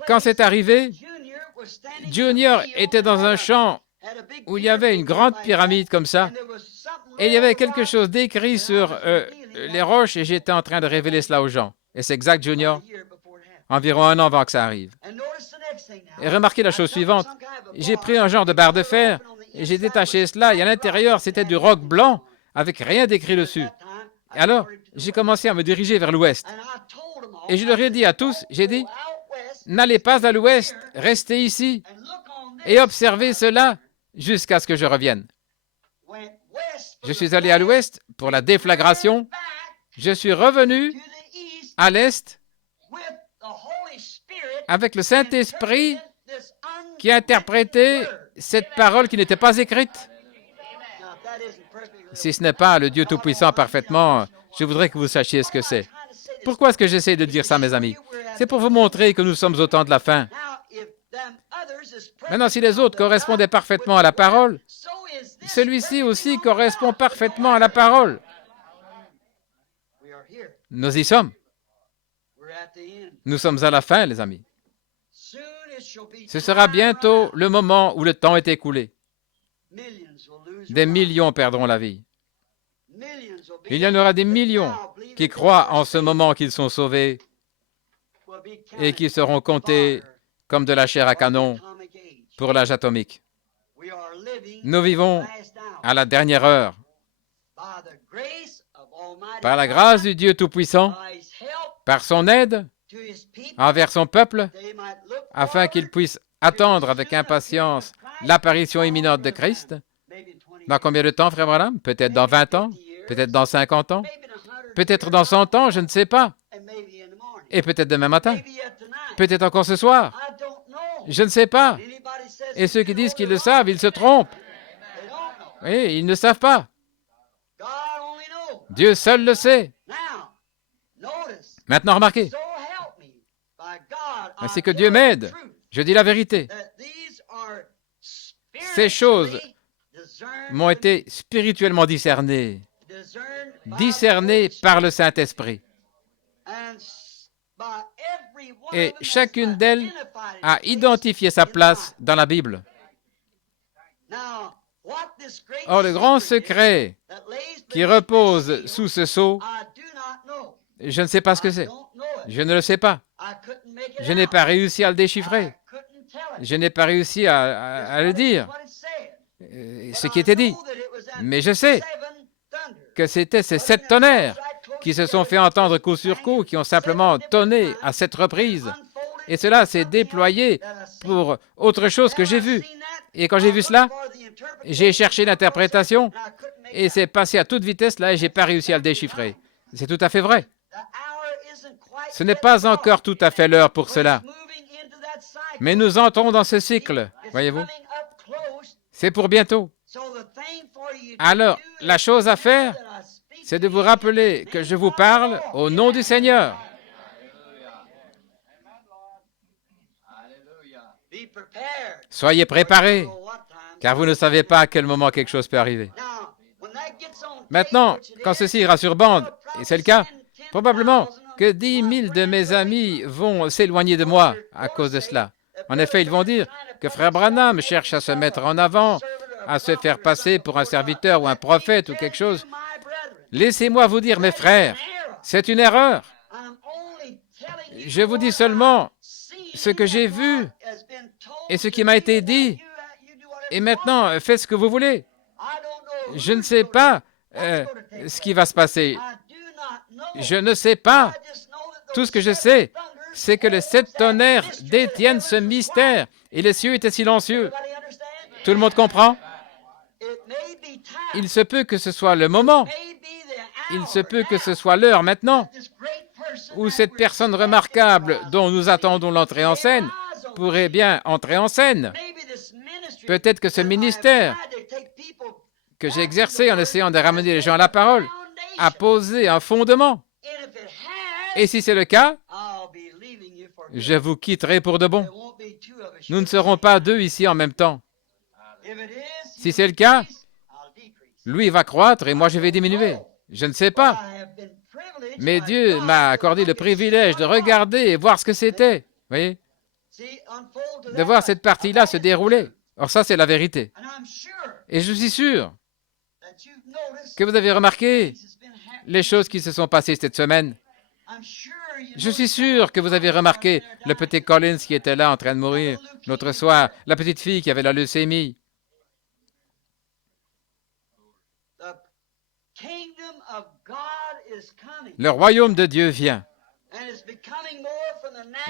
quand c'est arrivé, Junior était dans un champ où il y avait une grande pyramide comme ça, et il y avait quelque chose d'écrit sur les roches, et j'étais en train de révéler cela aux gens. Et c'est exact, Junior, environ 1 an avant que ça arrive. Et remarquez la chose suivante, j'ai pris un genre de barre de fer, et j'ai détaché cela, et à l'intérieur, c'était du roc blanc, avec rien d'écrit dessus. Et alors, j'ai commencé à me diriger vers l'ouest. Et je leur ai dit à tous, j'ai dit, n'allez pas à l'ouest, restez ici et observez cela jusqu'à ce que je revienne. Je suis allé à l'ouest pour la déflagration. Je suis revenu à l'est avec le Saint-Esprit qui a interprété cette parole qui n'était pas écrite. Si ce n'est pas le Dieu Tout-Puissant parfaitement, je voudrais que vous sachiez ce que c'est. Pourquoi est-ce que j'essaie de dire ça, mes amis? C'est pour vous montrer que nous sommes au temps de la fin. Maintenant, si les autres correspondaient parfaitement à la parole, celui-ci aussi correspond parfaitement à la parole. Nous y sommes. Nous sommes à la fin, les amis. Ce sera bientôt le moment où le temps est écoulé. Des millions perdront la vie. Il y en aura des millions qui croient en ce moment qu'ils sont sauvés et qui seront comptés comme de la chair à canon pour l'âge atomique. Nous vivons à la dernière heure. Par la grâce du Dieu Tout-Puissant, par son aide envers son peuple, afin qu'il puisse attendre avec impatience l'apparition imminente de Christ. Dans combien de temps, frère Branham? Peut-être dans 20 ans, peut-être dans 50 ans, peut-être dans 100 ans, je ne sais pas. Et peut-être demain matin, peut-être encore ce soir. Je ne sais pas. Et ceux qui disent qu'ils le savent, ils se trompent. Oui, ils ne savent pas. Dieu seul le sait. Maintenant, remarquez. Ainsi que Dieu m'aide. Je dis la vérité. Ces choses m'ont été spirituellement discernées. Discernées par le Saint-Esprit. Et chacune d'elles a identifié sa place dans la Bible. Or, le grand secret qui repose sous ce sceau, je ne sais pas ce que c'est. Je ne le sais pas. Je n'ai pas réussi à le déchiffrer. Je n'ai pas réussi à le dire, ce qui était dit. Mais je sais que c'était ces 7 tonnerres qui se sont fait entendre coup sur coup, qui ont simplement tonné à 7 reprises. Et cela s'est déployé pour autre chose que j'ai vu. Et quand j'ai vu cela, j'ai cherché l'interprétation et c'est passé à toute vitesse là et je n'ai pas réussi à le déchiffrer. C'est tout à fait vrai. Ce n'est pas encore tout à fait l'heure pour cela. Mais nous entrons dans ce cycle, voyez-vous. C'est pour bientôt. Alors, la chose à faire, c'est de vous rappeler que je vous parle au nom du Seigneur. Soyez préparés, car vous ne savez pas à quel moment quelque chose peut arriver. Maintenant, quand ceci ira sur bande, et c'est le cas, probablement que 10 000 de mes amis vont s'éloigner de moi à cause de cela. En effet, ils vont dire que frère Branham cherche à se mettre en avant, à se faire passer pour un serviteur ou un prophète ou quelque chose. Laissez-moi vous dire, mes frères, c'est une erreur. Je vous dis seulement ce que j'ai vu et ce qui m'a été dit. Et maintenant, faites ce que vous voulez. Je ne sais pas ce qui va se passer. Je ne sais pas. Tout ce que je sais, c'est que les 7 tonnerres détiennent ce mystère et les cieux étaient silencieux. Tout le monde comprend? Il se peut que ce soit le moment. Il se peut que ce soit l'heure maintenant où cette personne remarquable dont nous attendons l'entrée en scène pourrait bien entrer en scène. Peut-être que ce ministère que j'ai exercé en essayant de ramener les gens à la parole a posé un fondement. Et si c'est le cas, je vous quitterai pour de bon. Nous ne serons pas 2 ici en même temps. Si c'est le cas, lui va croître et moi je vais diminuer. Je ne sais pas. Mais Dieu m'a accordé le privilège de regarder et voir ce que c'était. Vous voyez? De voir cette partie-là se dérouler. Or ça, c'est la vérité. Et je suis sûr que vous avez remarqué les choses qui se sont passées cette semaine. Je suis sûr que vous avez remarqué le petit Collins qui était là en train de mourir l'autre soir, la petite fille qui avait la leucémie. Le royaume de Dieu vient.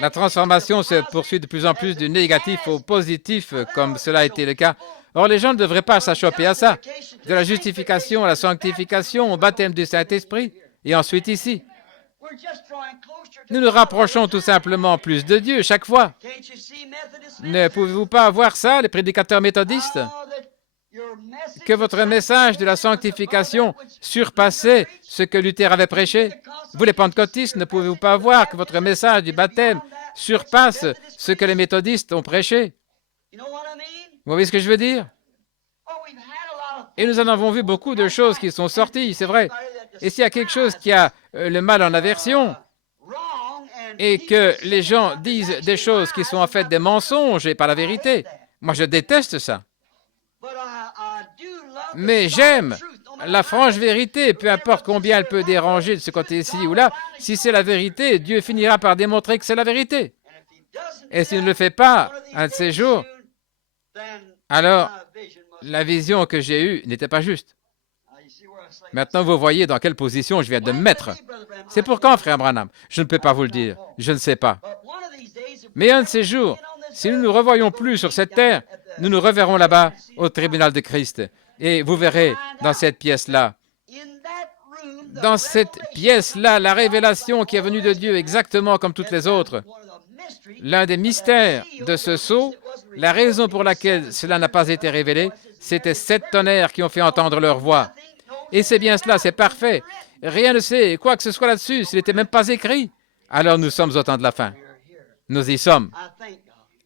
La transformation se poursuit de plus en plus du négatif au positif, comme cela a été le cas. Or, les gens ne devraient pas s'achoper à ça. De la justification à la sanctification, au baptême du Saint-Esprit, et ensuite ici. Nous nous rapprochons tout simplement plus de Dieu chaque fois. Ne pouvez-vous pas voir ça, les prédicateurs méthodistes? Que votre message de la sanctification surpassait ce que Luther avait prêché? Vous, les pentecôtistes, ne pouvez-vous pas voir que votre message du baptême surpasse ce que les méthodistes ont prêché? Vous voyez ce que je veux dire? Et nous en avons vu beaucoup de choses qui sont sorties, c'est vrai. Et s'il y a quelque chose qui a le mal en aversion, et que les gens disent des choses qui sont en fait des mensonges et pas la vérité, moi je déteste ça. Mais j'aime la franche vérité, peu importe combien elle peut déranger de ce côté-ci ou là. Si c'est la vérité, Dieu finira par démontrer que c'est la vérité. Et s'il ne le fait pas un de ces jours, alors la vision que j'ai eue n'était pas juste. Maintenant, vous voyez dans quelle position je viens de me mettre. C'est pour quand, frère Branham? Je ne peux pas vous le dire. Je ne sais pas. Mais un de ces jours, si nous ne nous revoyons plus sur cette terre, nous nous reverrons là-bas au tribunal de Christ. Et vous verrez dans cette pièce-là, la révélation qui est venue de Dieu exactement comme toutes les autres. L'un des mystères de ce sceau, la raison pour laquelle cela n'a pas été révélé, c'était 7 tonnerres qui ont fait entendre leur voix. Et c'est bien cela, c'est parfait. Rien ne sait quoi que ce soit là-dessus, s'il n'était même pas écrit. Alors nous sommes au temps de la fin. Nous y sommes.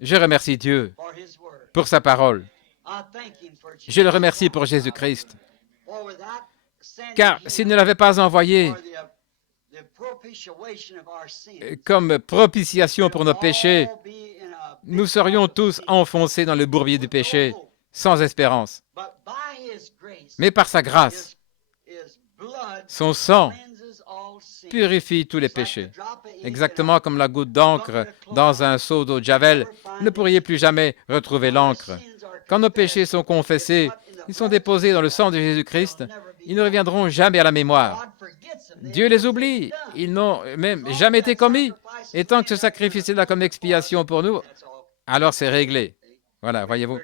Je remercie Dieu pour sa parole. Je le remercie pour Jésus-Christ. Car s'il ne l'avait pas envoyé comme propitiation pour nos péchés, nous serions tous enfoncés dans le bourbier du péché, sans espérance. Mais par sa grâce, son sang purifie tous les péchés. Exactement comme la goutte d'encre dans un seau d'eau de Javel, vous ne pourriez plus jamais retrouver l'encre. Quand nos péchés sont confessés, ils sont déposés dans le sang de Jésus-Christ, ils ne reviendront jamais à la mémoire. Dieu les oublie, ils n'ont même jamais été commis. Et tant que ce sacrifice est là comme expiation pour nous, alors c'est réglé. Voilà, voyez-vous.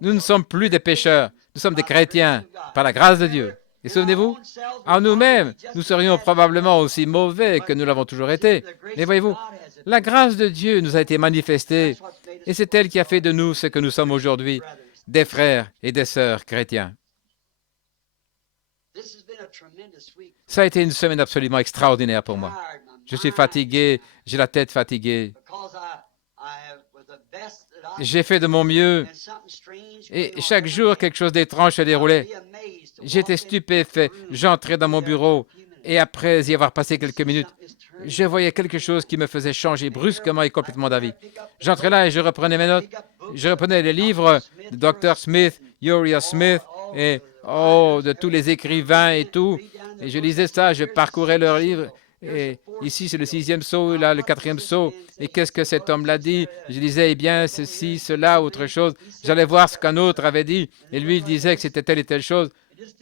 Nous ne sommes plus des pécheurs, nous sommes des chrétiens, par la grâce de Dieu. Et souvenez-vous, en nous-mêmes, nous serions probablement aussi mauvais que nous l'avons toujours été. Mais voyez-vous, la grâce de Dieu nous a été manifestée, et c'est elle qui a fait de nous ce que nous sommes aujourd'hui, des frères et des sœurs chrétiens. Ça a été une semaine absolument extraordinaire pour moi. Je suis fatigué, j'ai la tête fatiguée. J'ai fait de mon mieux, et chaque jour, quelque chose d'étrange se déroulait. J'étais stupéfait. J'entrais dans mon bureau, et après y avoir passé quelques minutes, je voyais quelque chose qui me faisait changer brusquement et complètement d'avis. J'entrais là et je reprenais mes notes. Je reprenais les livres de Dr. Smith, Uriah Smith, et de tous les écrivains et tout. Et je lisais ça, je parcourais leurs livres. Et ici, c'est le 6e sceau, là, le 4e sceau. Et qu'est-ce que cet homme-là dit? Je disais, eh bien, ceci, cela, autre chose. J'allais voir ce qu'un autre avait dit. Et lui, il disait que c'était telle et telle chose.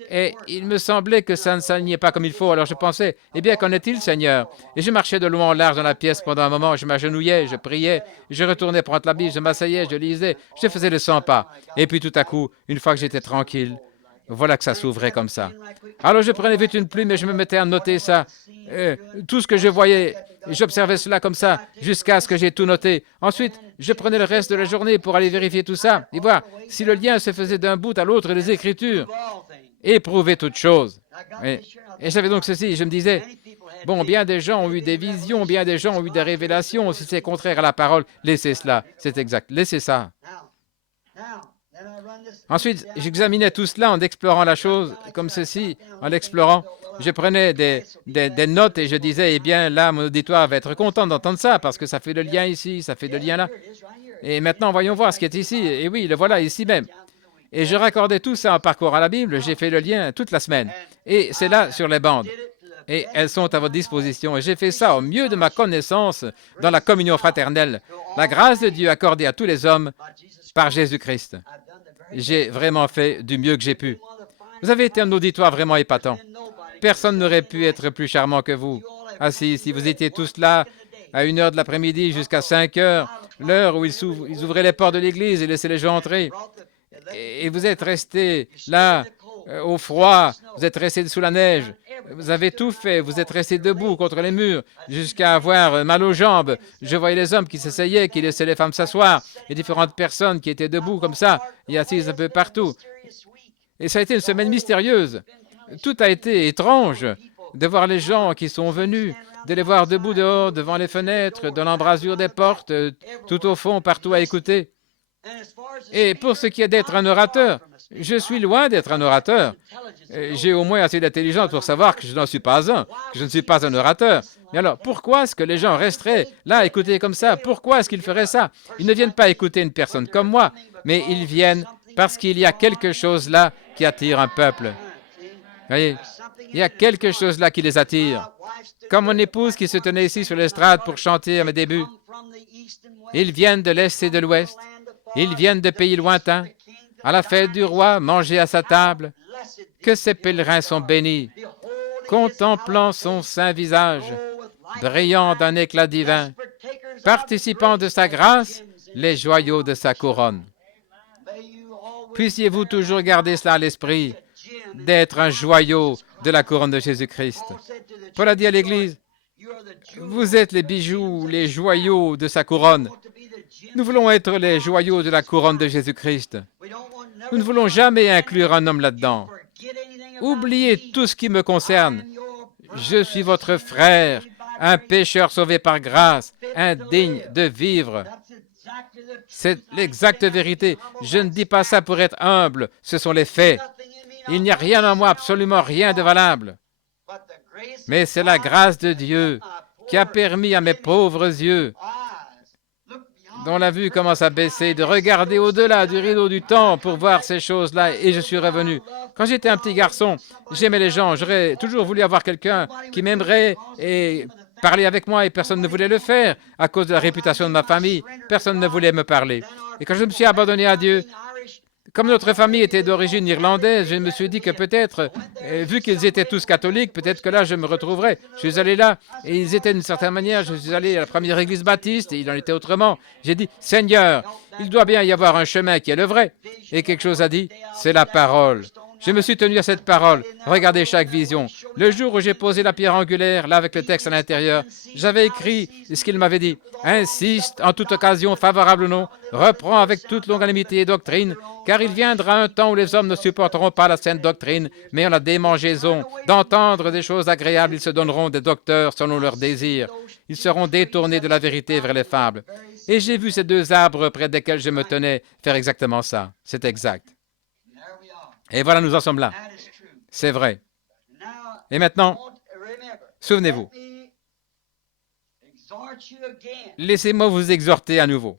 Et il me semblait que ça ne s'alignait pas comme il faut. Alors je pensais, eh bien, qu'en est-il, Seigneur? Et je marchais de long en large dans la pièce pendant un moment. Je m'agenouillais, je priais, je retournais prendre la Bible, je m'asseyais, je lisais, je faisais le 100 pas. Et puis tout à coup, une fois que j'étais tranquille, voilà que ça s'ouvrait comme ça. Alors je prenais vite une plume et je me mettais à noter ça. Tout ce que je voyais, j'observais cela comme ça, jusqu'à ce que j'ai tout noté. Ensuite, je prenais le reste de la journée pour aller vérifier tout ça et voir si le lien se faisait d'un bout à l'autre des Écritures. Éprouver toutes choses. Et j'avais donc ceci, je me disais, bon, bien des gens ont eu des visions, bien des gens ont eu des révélations. Si c'est contraire à la parole, laissez cela. C'est exact, laissez ça. Ensuite, j'examinais tout cela en explorant la chose comme ceci, en l'explorant. Je prenais des notes et je disais, eh bien, là, mon auditoire va être content d'entendre ça parce que ça fait le lien ici, ça fait le lien là. Et maintenant, voyons voir ce qui est ici. Et oui, le voilà ici même. Et je raccordais tout ça en parcourant la Bible. J'ai fait le lien toute la semaine. Et c'est là sur les bandes. Et elles sont à votre disposition. Et j'ai fait ça au mieux de ma connaissance dans la communion fraternelle. La grâce de Dieu accordée à tous les hommes par Jésus-Christ. J'ai vraiment fait du mieux que j'ai pu. Vous avez été un auditoire vraiment épatant. Personne n'aurait pu être plus charmant que vous. Ah si vous étiez tous là à 1h de l'après-midi jusqu'à 5h, l'heure où ils ouvraient les portes de l'église et laissaient les gens entrer. Et vous êtes restés là, au froid, vous êtes restés sous la neige, vous avez tout fait, vous êtes restés debout contre les murs jusqu'à avoir mal aux jambes. Je voyais les hommes qui s'essayaient, qui laissaient les femmes s'asseoir, et différentes personnes qui étaient debout comme ça, et assises un peu partout. Et ça a été une semaine mystérieuse. Tout a été étrange de voir les gens qui sont venus, de les voir debout dehors, devant les fenêtres, dans l'embrasure des portes, tout au fond, partout à écouter. Et pour ce qui est d'être un orateur, je suis loin d'être un orateur. J'ai au moins assez d'intelligence pour savoir que je n'en suis pas un, que je ne suis pas un orateur. Mais alors, pourquoi est-ce que les gens resteraient là à écouter comme ça? Pourquoi est-ce qu'ils feraient ça? Ils ne viennent pas écouter une personne comme moi, mais ils viennent Parce qu'il y a quelque chose là qui attire un peuple. Voyez, il y a quelque chose là qui les attire. Comme mon épouse qui se tenait ici sur l'estrade pour chanter à mes débuts. Ils viennent de l'Est et de l'Ouest. Ils viennent de pays lointains. À la fête du roi, manger à sa table. Que ces pèlerins sont bénis, contemplant son saint visage, brillant d'un éclat divin, participant de sa grâce, les joyaux de sa couronne. Puissiez-vous toujours garder cela à l'esprit, d'être un joyau de la couronne de Jésus-Christ. Paul a dit à l'Église, vous êtes les bijoux, les joyaux de sa couronne. Nous voulons être les joyaux de la couronne de Jésus-Christ. Nous ne voulons jamais inclure un homme là-dedans. Oubliez tout ce qui me concerne. Je suis votre frère, un pécheur sauvé par grâce, indigne de vivre. C'est l'exacte vérité. Je ne dis pas ça pour être humble, ce sont les faits. Il n'y a rien en moi, absolument rien de valable. Mais c'est la grâce de Dieu qui a permis à mes pauvres yeux, dont la vue commence à baisser, de regarder au-delà du rideau du temps pour voir ces choses-là, et je suis revenu. Quand j'étais un petit garçon, j'aimais les gens, j'aurais toujours voulu avoir quelqu'un qui m'aimerait et parler avec moi, et personne ne voulait le faire à cause de la réputation de ma famille. Personne ne voulait me parler. Et quand je me suis abandonné à Dieu, comme notre famille était d'origine irlandaise, je me suis dit que peut-être, vu qu'ils étaient tous catholiques, peut-être que là, je me retrouverais. Je suis allé là, et ils étaient d'une certaine manière, je suis allé à la première église baptiste, et il en était autrement. J'ai dit, Seigneur, il doit bien y avoir un chemin qui est le vrai. Et quelque chose a dit, c'est la parole. Je me suis tenu à cette parole. Regardez chaque vision. Le jour où j'ai posé la pierre angulaire, là avec le texte à l'intérieur, j'avais écrit ce qu'il m'avait dit. Insiste en toute occasion, favorable ou non, reprends avec toute longanimité et doctrine, car il viendra un temps où les hommes ne supporteront pas la sainte doctrine, mais en la démangeaison d'entendre des choses agréables, ils se donneront des docteurs selon leurs désirs. Ils seront détournés de la vérité vers les fables. Et j'ai vu ces deux arbres près desquels je me tenais faire exactement ça. C'est exact. Et voilà, nous en sommes là. C'est vrai. Et maintenant, souvenez-vous, laissez-moi vous exhorter à nouveau.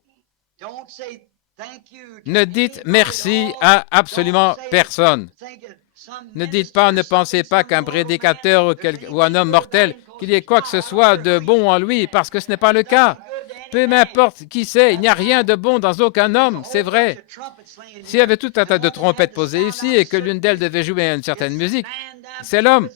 Ne dites merci à absolument personne. Ne dites pas, ne pensez pas qu'un prédicateur ou un homme mortel, qu'il y ait quoi que ce soit de bon en lui, parce que ce n'est pas le cas. Peu m'importe qui c'est, il n'y a rien de bon dans aucun homme, c'est vrai. S'il y avait tout un tas de trompettes posées ici et que l'une d'elles devait jouer une certaine musique, c'est l'homme.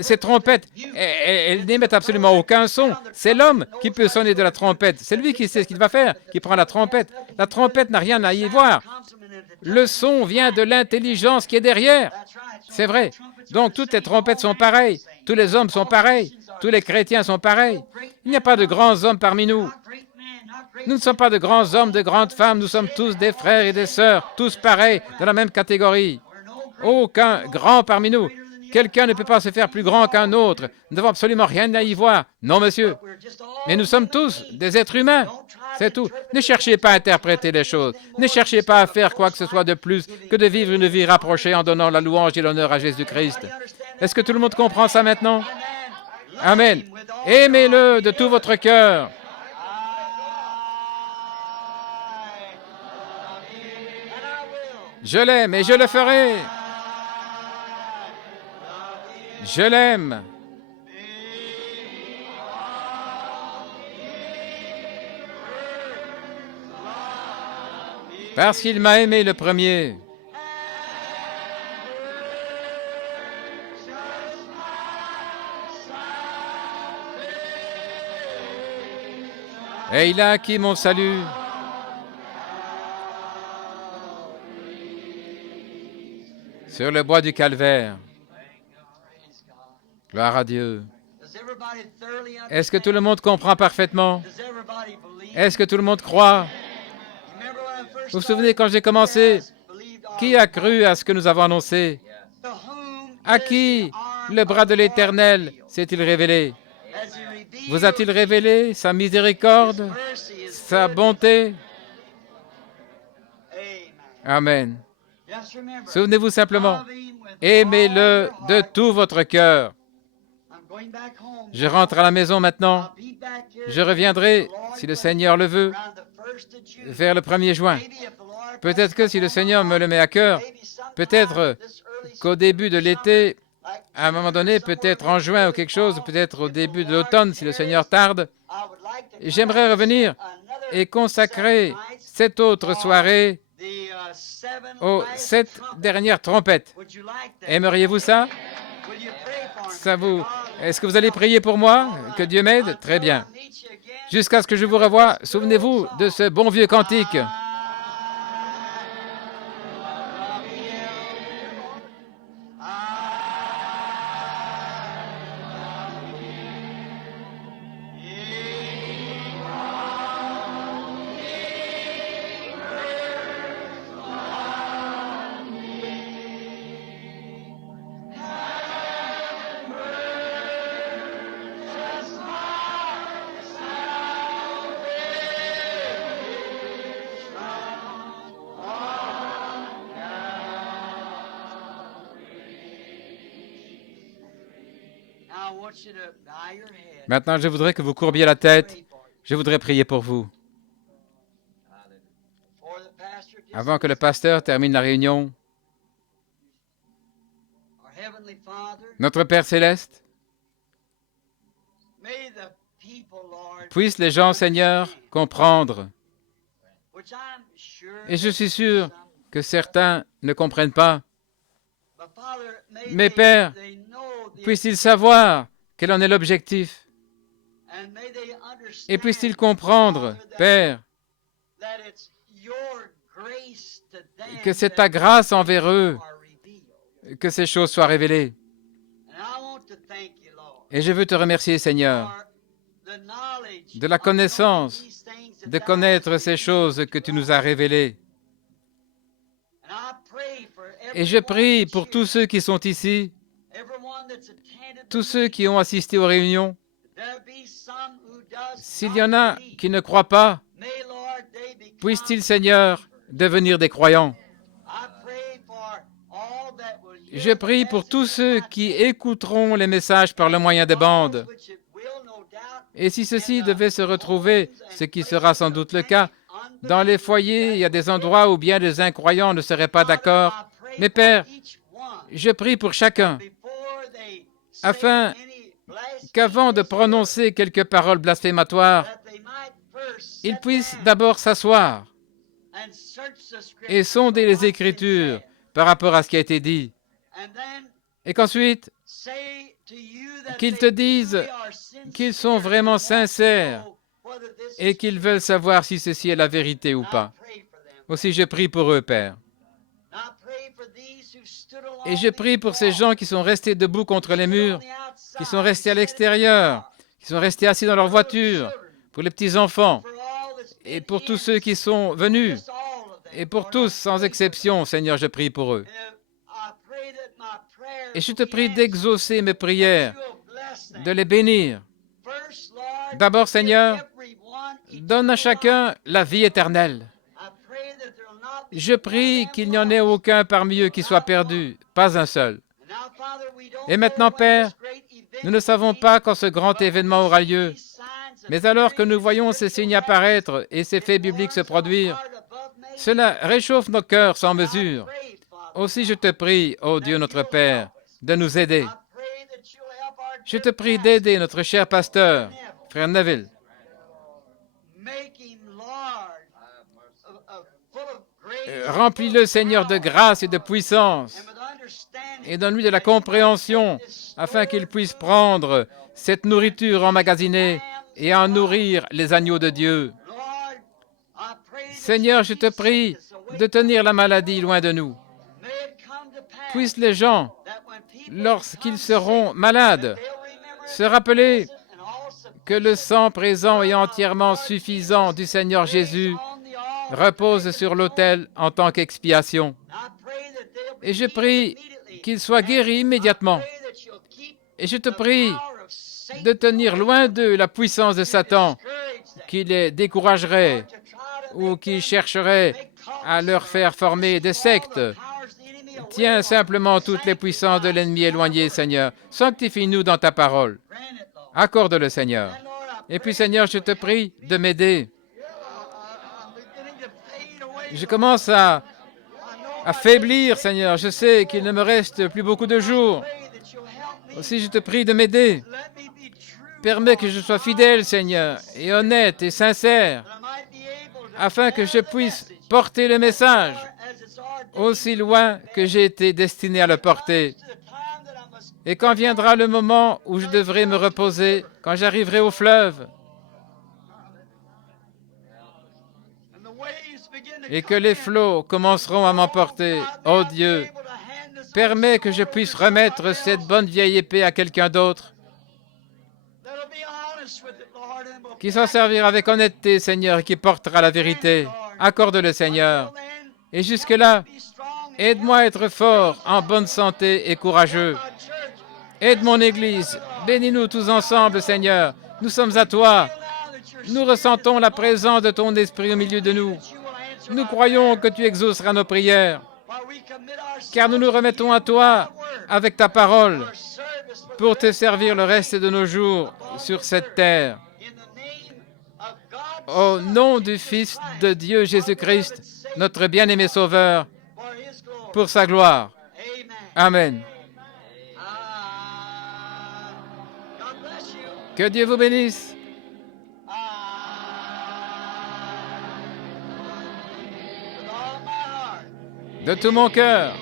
Ces trompettes, elles n'émettent absolument aucun son. C'est l'homme qui peut sonner de la trompette. C'est lui qui sait ce qu'il va faire, qui prend la trompette. La trompette n'a rien à y voir. Le son vient de l'intelligence qui est derrière. C'est vrai. Donc toutes les trompettes sont pareilles. Tous les hommes sont pareils. Tous les chrétiens sont pareils. Il n'y a pas de grands hommes parmi nous. Nous ne sommes pas de grands hommes, de grandes femmes. Nous sommes tous des frères et des sœurs, tous pareils, dans la même catégorie. Aucun grand parmi nous. Quelqu'un ne peut pas se faire plus grand qu'un autre. Nous n'avons absolument rien à y voir. Non, monsieur. Mais nous sommes tous des êtres humains. C'est tout. Ne cherchez pas à interpréter les choses. Ne cherchez pas à faire quoi que ce soit de plus que de vivre une vie rapprochée en donnant la louange et l'honneur à Jésus-Christ. Est-ce que tout le monde comprend ça maintenant? Amen. Aimez-le de tout votre cœur. Je l'aime et je le ferai. Je l'aime. Parce qu'il m'a aimé le premier. Et il a acquis mon salut. Sur le bois du calvaire. Gloire à Dieu. Est-ce que tout le monde comprend parfaitement? Est-ce que tout le monde croit? Vous vous souvenez quand j'ai commencé? Qui a cru à ce que nous avons annoncé? À qui le bras de l'Éternel s'est-il révélé? Vous a-t-il révélé sa miséricorde, sa bonté? Amen. Souvenez-vous simplement, aimez-le de tout votre cœur. Je rentre à la maison maintenant. Je reviendrai, si le Seigneur le veut, vers le 1er juin. Peut-être que si le Seigneur me le met à cœur, peut-être qu'au début de l'été, à un moment donné, peut-être en juin ou quelque chose, peut-être au début de l'automne, si le Seigneur tarde, j'aimerais revenir et consacrer cette autre soirée aux 7 dernières trompettes. Aimeriez-vous ça? Est-ce que vous allez prier pour moi? Que Dieu m'aide? Très bien. Jusqu'à ce que je vous revoie, souvenez-vous de ce bon vieux cantique. Maintenant, je voudrais que vous courbiez la tête. Je voudrais prier pour vous. Avant que le pasteur termine la réunion, notre Père céleste, puissent les gens, Seigneur, comprendre. Et je suis sûr que certains ne comprennent pas. Mais Père, puissent-ils savoir quel en est l'objectif? Et puissent-ils comprendre, Père, que c'est ta grâce envers eux que ces choses soient révélées. Et je veux te remercier, Seigneur, de la connaissance, de connaître ces choses que tu nous as révélées. Et je prie pour tous ceux qui sont ici, tous ceux qui ont assisté aux réunions. S'il y en a qui ne croient pas, puissent-ils, Seigneur, devenir des croyants. Je prie pour tous ceux qui écouteront les messages par le moyen des bandes. Et si ceci devait se retrouver, ce qui sera sans doute le cas, dans les foyers, il y a des endroits où bien des incroyants ne seraient pas d'accord. Mais Père, je prie pour chacun, afin qu'avant de prononcer quelques paroles blasphématoires, ils puissent d'abord s'asseoir et sonder les Écritures par rapport à ce qui a été dit. Et qu'ensuite, qu'ils te disent qu'ils sont vraiment sincères et qu'ils veulent savoir si ceci est la vérité ou pas. Aussi, je prie pour eux, Père. Et je prie pour ces gens qui sont restés debout contre les murs, qui sont restés à l'extérieur, qui sont restés assis dans leur voiture, pour les petits-enfants, et pour tous ceux qui sont venus, et pour tous, sans exception, Seigneur, je prie pour eux. Et je te prie d'exaucer mes prières, de les bénir. D'abord, Seigneur, donne à chacun la vie éternelle. Je prie qu'il n'y en ait aucun parmi eux qui soit perdu, pas un seul. Et maintenant, Père, nous ne savons pas quand ce grand événement aura lieu, mais alors que nous voyons ces signes apparaître et ces faits bibliques se produire, cela réchauffe nos cœurs sans mesure. Aussi, je te prie, ô Dieu notre Père, de nous aider. Je te prie d'aider notre cher pasteur, frère Neville. Remplis-le, Seigneur, de grâce et de puissance, et donne-lui de la compréhension, afin qu'il puisse prendre cette nourriture emmagasinée et en nourrir les agneaux de Dieu. Seigneur, je te prie de tenir la maladie loin de nous. Puissent les gens, lorsqu'ils seront malades, se rappeler que le sang présent et entièrement suffisant du Seigneur Jésus repose sur l'autel en tant qu'expiation. Et je prie qu'ils soient guéris immédiatement. Et je te prie de tenir loin d'eux la puissance de Satan qui les découragerait ou qui chercherait à leur faire former des sectes. Tiens simplement toutes les puissances de l'ennemi éloigné, Seigneur. Sanctifie-nous dans ta parole. Accorde-le, Seigneur. Et puis, Seigneur, je te prie de m'aider. Je commence à faiblir, Seigneur. Je sais qu'il ne me reste plus beaucoup de jours. Aussi, je te prie de m'aider. Permets que je sois fidèle, Seigneur, et honnête et sincère, afin que je puisse porter le message aussi loin que j'ai été destiné à le porter. Et quand viendra le moment où je devrai me reposer, quand j'arriverai au fleuve, et que les flots commenceront à m'emporter, ô Dieu, permets que je puisse remettre cette bonne vieille épée à quelqu'un d'autre, qui s'en servira avec honnêteté, Seigneur, et qui portera la vérité. Accorde-le, Seigneur. Et jusque-là, aide-moi à être fort, en bonne santé et courageux. Aide mon Église. Bénis-nous tous ensemble, Seigneur. Nous sommes à toi. Nous ressentons la présence de ton Esprit au milieu de nous. Nous croyons que tu exauceras nos prières, car nous nous remettons à toi avec ta parole pour te servir le reste de nos jours sur cette terre. Au nom du Fils de Dieu Jésus-Christ, notre bien-aimé Sauveur, pour sa gloire. Amen. Que Dieu vous bénisse. De tout mon cœur.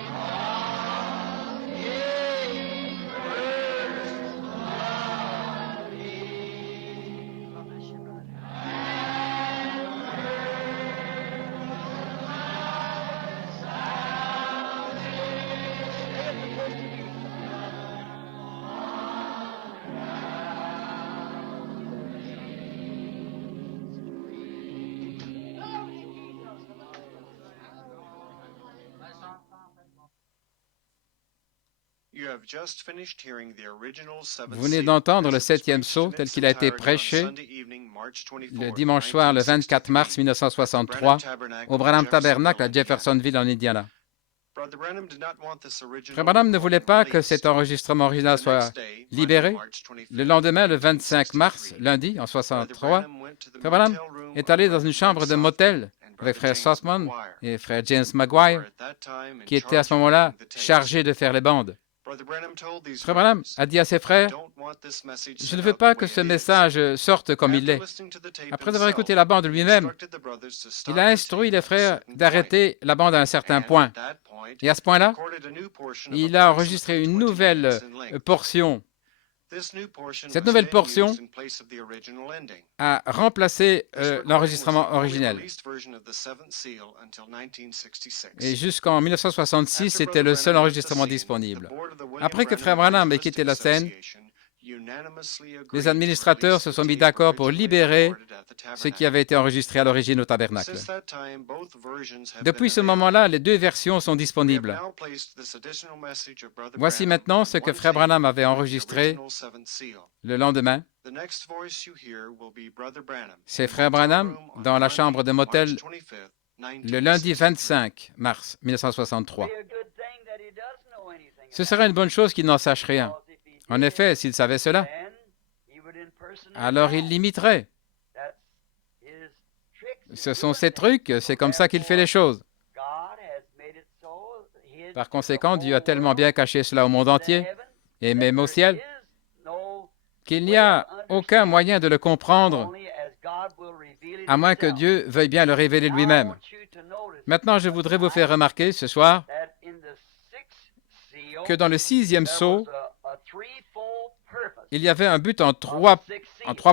Vous venez d'entendre le 7e sceau tel qu'il a été prêché le dimanche soir, le 24 mars 1963, au Branham Tabernacle à Jeffersonville, en Indiana. Frère Branham ne voulait pas que cet enregistrement original soit libéré. Le lendemain, le 25 mars, lundi, en 63, Frère Branham est allé dans une chambre de motel avec Frère Sothmann et Frère James Maguire, qui étaient à ce moment-là chargés de faire les bandes. Frère Branham a dit à ses frères, « Je ne veux pas que ce message sorte comme il est. » Après avoir écouté la bande lui-même, il a instruit les frères d'arrêter la bande à un certain point. Et à ce point-là, il a enregistré une nouvelle portion. Cette nouvelle portion a remplacé l'enregistrement originel. Et jusqu'en 1966, c'était le seul enregistrement disponible. Après que Frère Branham ait quitté la scène, les administrateurs se sont mis d'accord pour libérer ce qui avait été enregistré à l'origine au tabernacle. Depuis ce moment-là, les deux versions sont disponibles. Voici maintenant ce que Frère Branham avait enregistré le lendemain. C'est Frère Branham dans la chambre de motel le lundi 25 mars 1963. Ce serait une bonne chose qu'il n'en sache rien. En effet, s'il savait cela, alors il l'imiterait. Ce sont ses trucs, c'est comme ça qu'il fait les choses. Par conséquent, Dieu a tellement bien caché cela au monde entier, et même au ciel, qu'il n'y a aucun moyen de le comprendre, à moins que Dieu veuille bien le révéler lui-même. Maintenant, je voudrais vous faire remarquer ce soir que dans le 6e sceau, il y avait un but en trois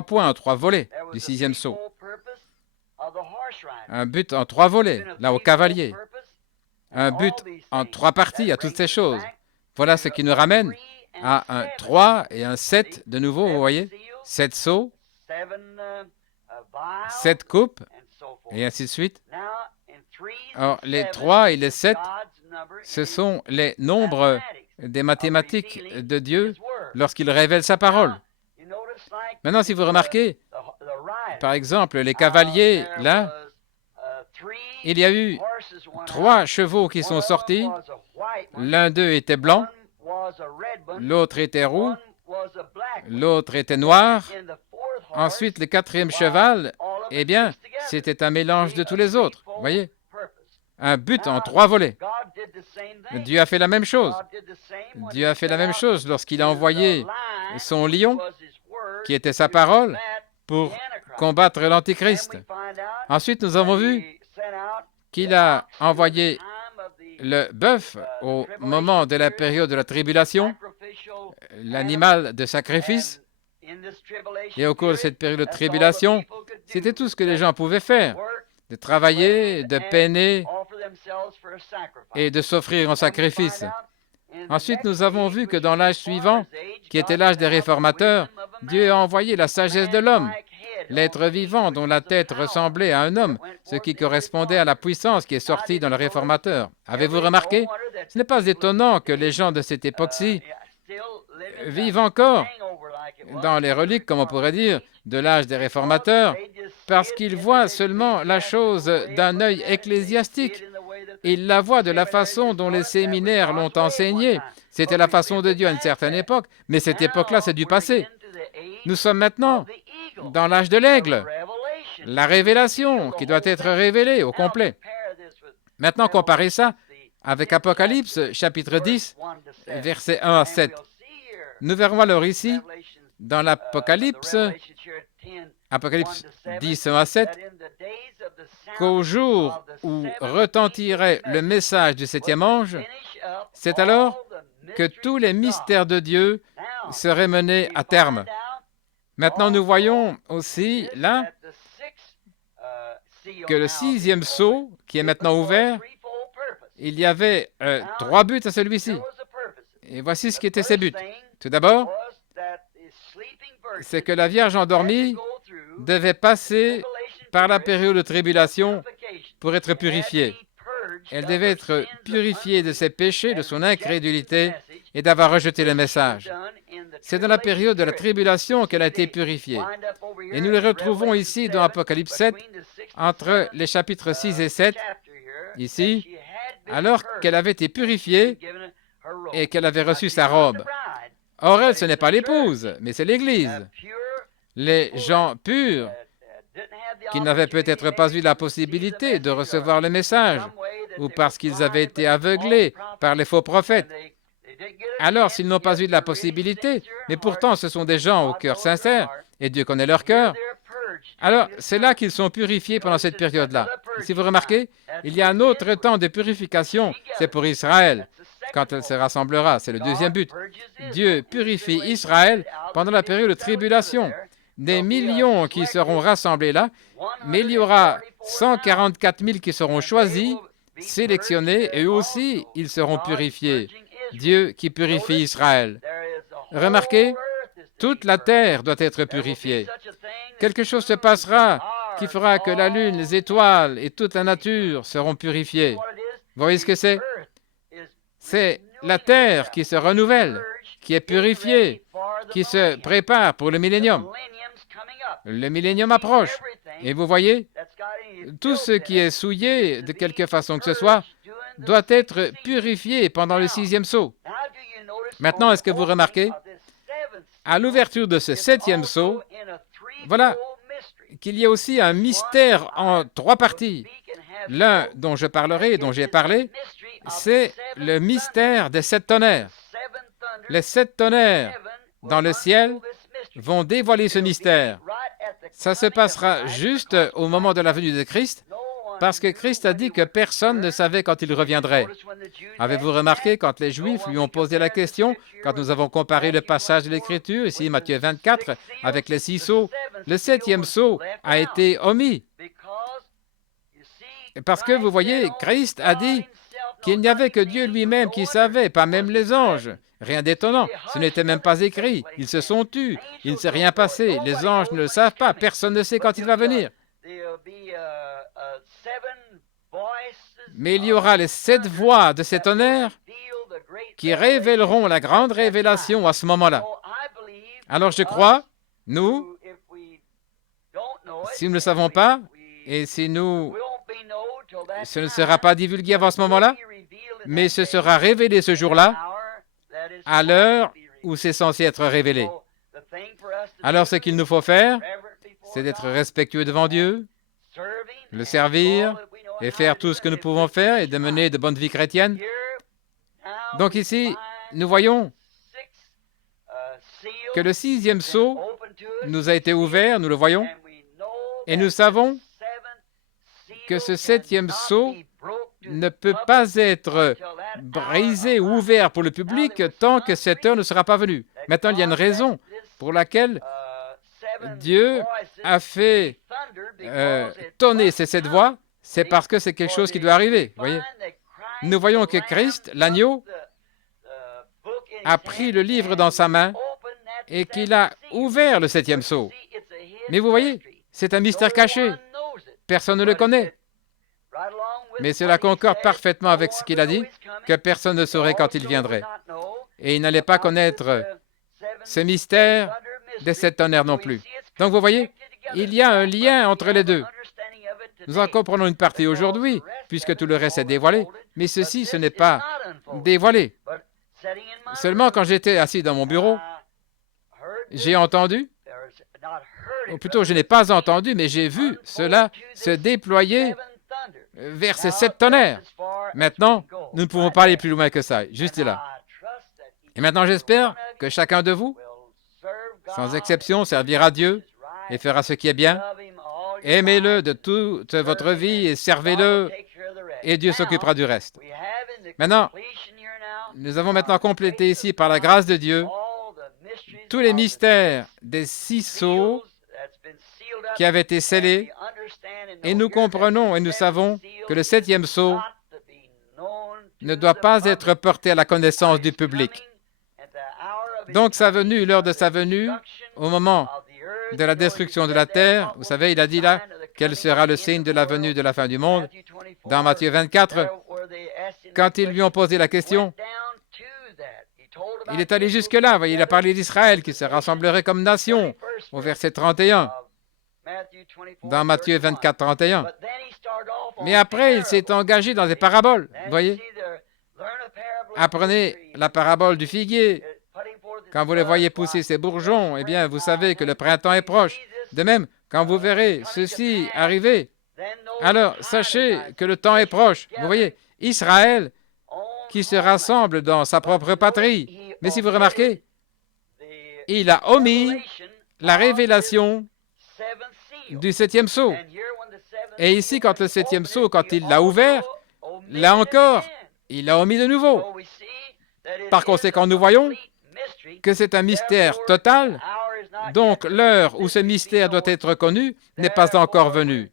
points, en 3 volets du 6e sceau. Un but en 3 volets, là au cavalier. Un but en 3 parties à toutes ces choses. Voilà ce qui nous ramène à un 3 et un 7 de nouveau, vous voyez. 7 sceaux, 7 coupes, et ainsi de suite. Alors, les 3 et les 7, ce sont les nombres des mathématiques de Dieu lorsqu'il révèle sa parole. Maintenant, si vous remarquez, par exemple, les cavaliers, là, il y a eu 3 chevaux qui sont sortis. L'un d'eux était blanc, l'autre était roux, l'autre était noir. Ensuite, le 4e cheval, eh bien, c'était un mélange de tous les autres, vous voyez, un but en 3 volets. Dieu a fait la même chose. Dieu a fait la même chose lorsqu'il a envoyé son lion, qui était sa parole, pour combattre l'Antichrist. Ensuite, nous avons vu qu'il a envoyé le bœuf au moment de la période de la tribulation, l'animal de sacrifice. Et au cours de cette période de tribulation, c'était tout ce que les gens pouvaient faire, de travailler, de peiner et de s'offrir en sacrifice. Ensuite, nous avons vu que dans l'âge suivant, qui était l'âge des réformateurs, Dieu a envoyé la sagesse de l'homme, l'être vivant dont la tête ressemblait à un homme, ce qui correspondait à la puissance qui est sortie dans le réformateur. Avez-vous remarqué? Ce n'est pas étonnant que les gens de cette époque-ci vivent encore dans les reliques, comme on pourrait dire, de l'âge des réformateurs, parce qu'ils voient seulement la chose d'un œil ecclésiastique. Ils la voient de la façon dont les séminaires l'ont enseignée. C'était la façon de Dieu à une certaine époque, mais cette époque-là, c'est du passé. Nous sommes maintenant dans l'âge de l'aigle, la révélation qui doit être révélée au complet. Maintenant, comparez ça avec Apocalypse, chapitre 10, versets 1 à 7. Nous verrons alors ici, dans l'Apocalypse, Apocalypse 10, 1 à 7, qu'au jour où retentirait le message du septième ange, c'est alors que tous les mystères de Dieu seraient menés à terme. Maintenant, nous voyons aussi là que le 6e sceau, qui est maintenant ouvert, il y avait 3 buts à celui-ci. Et voici ce qui étaient ces buts. Tout d'abord, c'est que la Vierge endormie devait passer par la période de tribulation pour être purifiée. Elle devait être purifiée de ses péchés, de son incrédulité et d'avoir rejeté le message. C'est dans la période de la tribulation qu'elle a été purifiée. Et nous le retrouvons ici dans Apocalypse 7, entre les chapitres 6 et 7, ici, alors qu'elle avait été purifiée et qu'elle avait reçu sa robe. Or, elle, ce n'est pas l'épouse, mais c'est l'Église. Les gens purs qui n'avaient peut-être pas eu la possibilité de recevoir le message, ou parce qu'ils avaient été aveuglés par les faux prophètes. Alors, s'ils n'ont pas eu la possibilité, mais pourtant ce sont des gens au cœur sincère, et Dieu connaît leur cœur, alors c'est là qu'ils sont purifiés pendant cette période-là. Si vous remarquez, il y a un autre temps de purification, c'est pour Israël, quand elle se rassemblera, c'est le 2e but. Dieu purifie Israël pendant la période de tribulation. Des millions qui seront rassemblés là, mais il y aura 144 000 qui seront choisis, sélectionnés, et eux aussi, ils seront purifiés. Dieu qui purifie Israël. Remarquez, toute la terre doit être purifiée. Quelque chose se passera qui fera que la lune, les étoiles et toute la nature seront purifiées. Vous voyez ce que c'est? C'est la terre qui se renouvelle, qui est purifiée, qui se prépare pour le millénium. Le millénium approche. Et vous voyez, tout ce qui est souillé de quelque façon que ce soit doit être purifié pendant le 6e sceau. Maintenant, est-ce que vous remarquez, à l'ouverture de ce 7e sceau, voilà qu'il y a aussi un mystère en 3 parties. L'un dont je parlerai, dont j'ai parlé, c'est le mystère des 7 tonnerres. Les 7 tonnerres dans le ciel vont dévoiler ce mystère. Ça se passera juste au moment de la venue de Christ, parce que Christ a dit que personne ne savait quand il reviendrait. Avez-vous remarqué quand les Juifs lui ont posé la question, quand nous avons comparé le passage de l'Écriture, ici Matthieu 24, avec les 6 sceaux, le 7e sceau a été omis. Parce que vous voyez, Christ a dit qu'il n'y avait que Dieu lui-même qui savait, pas même les anges. Rien d'étonnant, ce n'était même pas écrit. Ils se sont tus, il ne s'est rien passé, les anges ne le savent pas, personne ne sait quand il va venir. Mais il y aura les 7 voix de ces tonnerres qui révéleront la grande révélation à ce moment-là. Alors je crois, nous, si nous ne le savons pas, et si nous, ce ne sera pas divulgué avant ce moment-là, mais ce sera révélé ce jour-là, à l'heure où c'est censé être révélé. Alors ce qu'il nous faut faire, c'est d'être respectueux devant Dieu, le servir, et faire tout ce que nous pouvons faire et de mener de bonnes vies chrétiennes. Donc ici, nous voyons que le 6e sceau nous a été ouvert, nous le voyons, et nous savons que ce 7e sceau ne peut pas être brisé ou ouvert pour le public tant que cette heure ne sera pas venue. Maintenant, il y a une raison pour laquelle Dieu a fait tonner ces 7 voix, c'est parce que c'est quelque chose qui doit arriver. Voyez? Nous voyons que Christ, l'agneau, a pris le livre dans sa main et qu'il a ouvert le 7e sceau. Mais vous voyez, c'est un mystère caché. Personne ne le connaît. Mais cela concorde parfaitement avec ce qu'il a dit, que personne ne saurait quand il viendrait. Et il n'allait pas connaître ce mystère des 7 tonnerres non plus. Donc vous voyez, il y a un lien entre les deux. Nous en comprenons une partie aujourd'hui, puisque tout le reste est dévoilé, mais ceci, ce n'est pas dévoilé. Seulement quand j'étais assis dans mon bureau, j'ai entendu, ou plutôt je n'ai pas entendu, mais j'ai vu cela se déployer vers ces 7 tonnerres. Maintenant, nous ne pouvons pas aller plus loin que ça, juste là. Et maintenant, j'espère que chacun de vous, sans exception, servira Dieu et fera ce qui est bien. Aimez-le de toute votre vie et servez-le, et Dieu s'occupera du reste. Maintenant, nous avons maintenant complété ici, par la grâce de Dieu, tous les mystères des 6 sceaux qui avaient été scellés, et nous comprenons et nous savons que le 7e sceau ne doit pas être porté à la connaissance du public. Donc sa venue, l'heure de sa venue, au moment de la destruction de la terre, vous savez, il a dit là, quel sera le signe de la venue de la fin du monde, dans Matthieu 24, quand ils lui ont posé la question, il est allé jusque-là, voyez, il a parlé d'Israël qui se rassemblerait comme nation, au verset 31, dans Matthieu 24, 31. Mais après, il s'est engagé dans des paraboles, voyez. Apprenez la parabole du figuier. Quand vous les voyez pousser ses bourgeons, eh bien, vous savez que le printemps est proche. De même, quand vous verrez ceci arriver, alors sachez que le temps est proche. Vous voyez, Israël qui se rassemble dans sa propre patrie. Mais si vous remarquez, il a omis la révélation du 7e sceau. Et ici, quand le 7e sceau, quand il l'a ouvert, là encore, il l'a omis de nouveau. Par conséquent, nous voyons que c'est un mystère total, donc l'heure où ce mystère doit être connu n'est pas encore venue.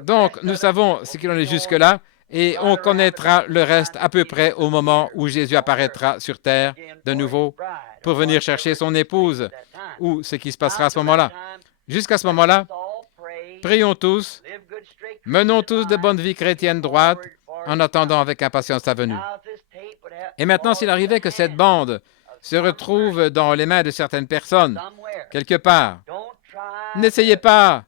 Donc, nous savons ce qu'il en est jusque-là, et on connaîtra le reste à peu près au moment où Jésus apparaîtra sur terre de nouveau pour venir chercher son épouse, ou ce qui se passera à ce moment-là. Jusqu'à ce moment-là, prions tous, menons tous de bonnes vies chrétiennes droites, en attendant avec impatience sa venue. Et maintenant, s'il arrivait que cette bande se retrouve dans les mains de certaines personnes, quelque part, n'essayez pas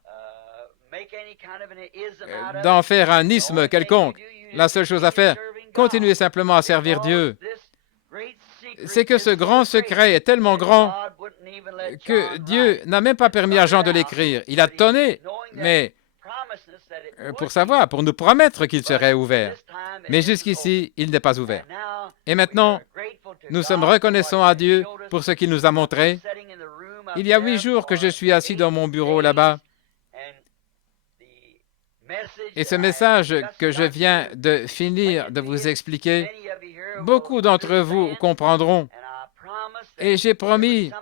d'en faire un isme quelconque. La seule chose à faire, continuez simplement à servir Dieu. C'est que ce grand secret est tellement grand que Dieu n'a même pas permis à Jean de l'écrire. Il a tonné, mais pour savoir, pour nous promettre qu'il serait ouvert. Mais jusqu'ici, il n'est pas ouvert. Et maintenant, nous sommes reconnaissants à Dieu pour ce qu'il nous a montré. Il y a 8 jours que je suis assis dans mon bureau là-bas. Et ce message que je viens de finir de vous expliquer, beaucoup d'entre vous comprendront. Et j'ai promis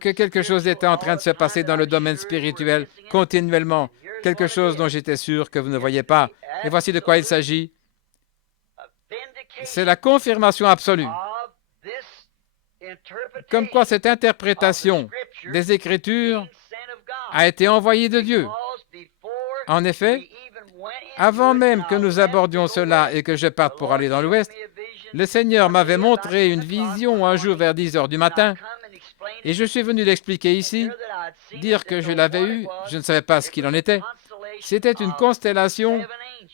que quelque chose était en train de se passer dans le domaine spirituel continuellement, quelque chose dont j'étais sûr que vous ne voyez pas. Et voici de quoi il s'agit. C'est la confirmation absolue. Comme quoi cette interprétation des Écritures a été envoyée de Dieu. En effet, avant même que nous abordions cela et que je parte pour aller dans l'Ouest, le Seigneur m'avait montré une vision un jour vers 10 heures du matin, et je suis venu l'expliquer ici, dire que je l'avais eu, je ne savais pas ce qu'il en était. C'était une constellation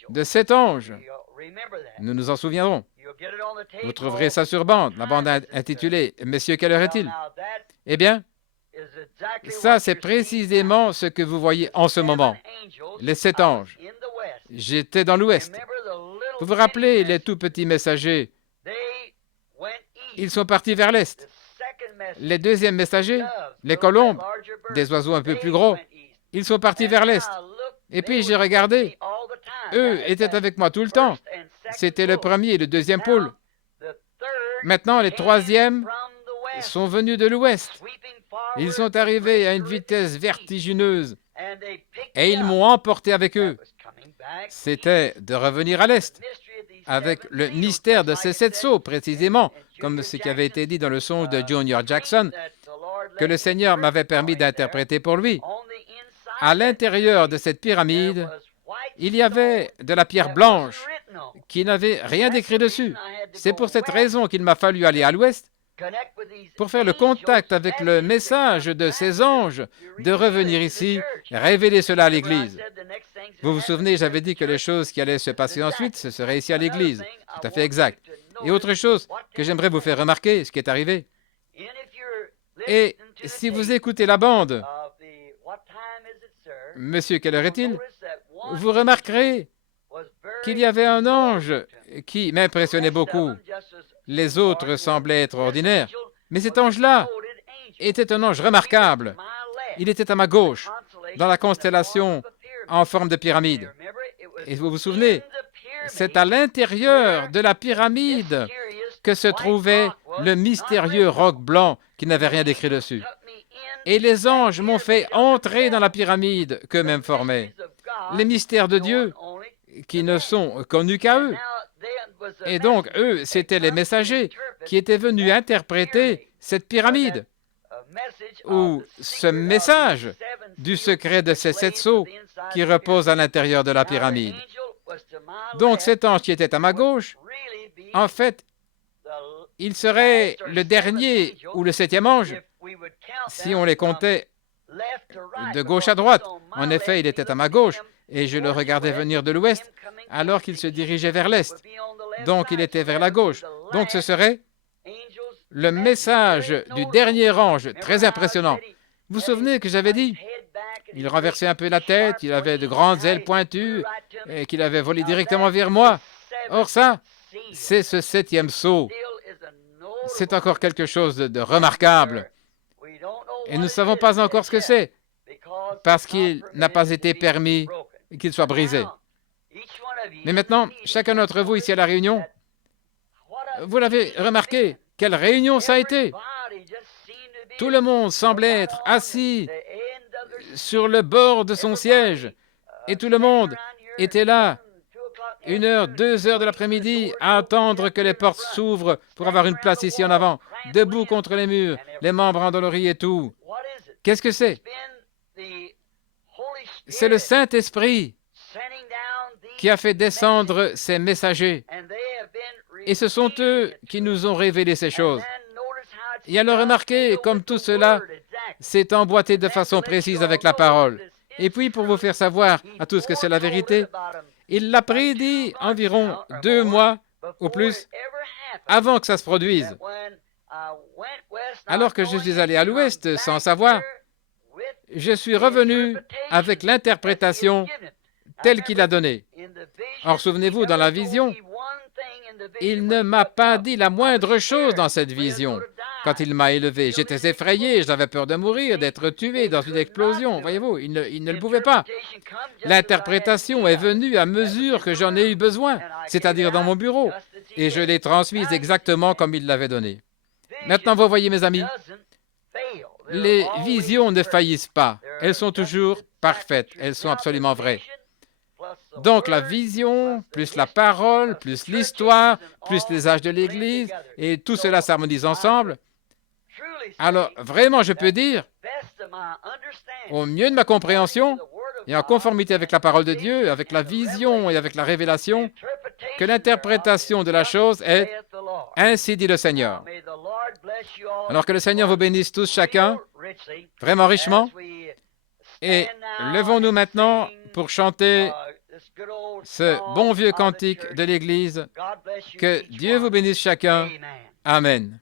de 7 anges. Nous nous en souviendrons. Vous trouverez ça sur bande, la bande intitulée « Messieurs, quelle heure est-il » Eh bien, ça, c'est précisément ce que vous voyez en ce moment, les 7 anges. J'étais dans l'ouest. Vous vous rappelez les tout petits messagers? Ils sont partis vers l'est. Les deuxièmes messagers, les colombes, des oiseaux un peu plus gros, ils sont partis vers l'est. Et puis j'ai regardé. Eux étaient avec moi tout le temps. C'était le premier et le deuxième pôle. Maintenant, les troisièmes sont venus de l'ouest. Ils sont arrivés à une vitesse vertigineuse et ils m'ont emporté avec eux. C'était de revenir à l'est, avec le mystère de ces 7 sceaux, précisément, comme ce qui avait été dit dans le songe de Junior Jackson, que le Seigneur m'avait permis d'interpréter pour lui. À l'intérieur de cette pyramide, il y avait de la pierre blanche qui n'avait rien d'écrit dessus. C'est pour cette raison qu'il m'a fallu aller à l'ouest pour faire le contact avec le message de ces anges, de revenir ici, révéler cela à l'Église. Vous vous souvenez, j'avais dit que les choses qui allaient se passer ensuite, ce serait ici à l'Église. Tout à fait exact. Et autre chose que j'aimerais vous faire remarquer, ce qui est arrivé. Et si vous écoutez la bande, Monsieur, quelle heure est-il? Vous remarquerez qu'il y avait un ange qui m'impressionnait beaucoup. Les autres semblaient être ordinaires. Mais cet ange-là était un ange remarquable. Il était à ma gauche, dans la constellation en forme de pyramide. Et vous vous souvenez, c'est à l'intérieur de la pyramide que se trouvait le mystérieux roc blanc qui n'avait rien d'écrit dessus. Et les anges m'ont fait entrer dans la pyramide qu'eux-mêmes formaient. Les mystères de Dieu qui ne sont connus qu'à eux. Et donc, eux, c'étaient les messagers qui étaient venus interpréter cette pyramide, ou ce message du secret de ces 7 sceaux qui repose à l'intérieur de la pyramide. Donc, cet ange qui était à ma gauche, en fait, il serait le dernier ou le 7e ange, si on les comptait de gauche à droite. En effet, il était à ma gauche, et je le regardais venir de l'ouest, alors qu'il se dirigeait vers l'est. Donc, il était vers la gauche. Donc, ce serait le message du dernier ange, très impressionnant. Vous vous souvenez que j'avais dit, il renversait un peu la tête, il avait de grandes ailes pointues, et qu'il avait volé directement vers moi. Or ça, c'est ce 7e sceau. C'est encore quelque chose de remarquable. Et nous ne savons pas encore ce que c'est, parce qu'il n'a pas été permis qu'il soit brisé. Mais maintenant, chacun d'entre vous ici à la réunion, vous l'avez remarqué, quelle réunion ça a été. Tout le monde semblait être assis sur le bord de son siège, et tout le monde était là, 1 heure, 2 heures de l'après-midi, à attendre que les portes s'ouvrent pour avoir une place ici en avant, debout contre les murs, les membres endoloris et tout. Qu'est-ce que c'est? C'est le Saint-Esprit qui a fait descendre ces messagers. Et ce sont eux qui nous ont révélé ces choses. Et alors remarquez comme tout cela s'est emboîté de façon précise avec la parole. Et puis pour vous faire savoir à tous que c'est la vérité, il l'a prédit environ 2 mois ou plus avant que ça se produise. Alors que je suis allé à l'ouest sans savoir, je suis revenu avec l'interprétation telle qu'il a donnée. Or, souvenez-vous, dans la vision, il ne m'a pas dit la moindre chose dans cette vision. Quand il m'a élevé, j'étais effrayé, j'avais peur de mourir, d'être tué dans une explosion. Voyez-vous, il ne le pouvait pas. L'interprétation est venue à mesure que j'en ai eu besoin, c'est-à-dire dans mon bureau, et je l'ai transmise exactement comme il l'avait donnée. Maintenant, vous voyez, mes amis, les visions ne faillissent pas. Elles sont toujours parfaites. Elles sont absolument vraies. Donc, la vision, plus la parole, plus l'histoire, plus les âges de l'Église, et tout cela s'harmonise ensemble. Alors, vraiment, je peux dire, au mieux de ma compréhension, et en conformité avec la parole de Dieu, avec la vision et avec la révélation, que l'interprétation de la chose est « Ainsi dit le Seigneur ». Alors que le Seigneur vous bénisse tous chacun, vraiment richement, et levons-nous maintenant pour chanter ce bon vieux cantique de l'Église. Que Dieu vous bénisse chacun. Amen.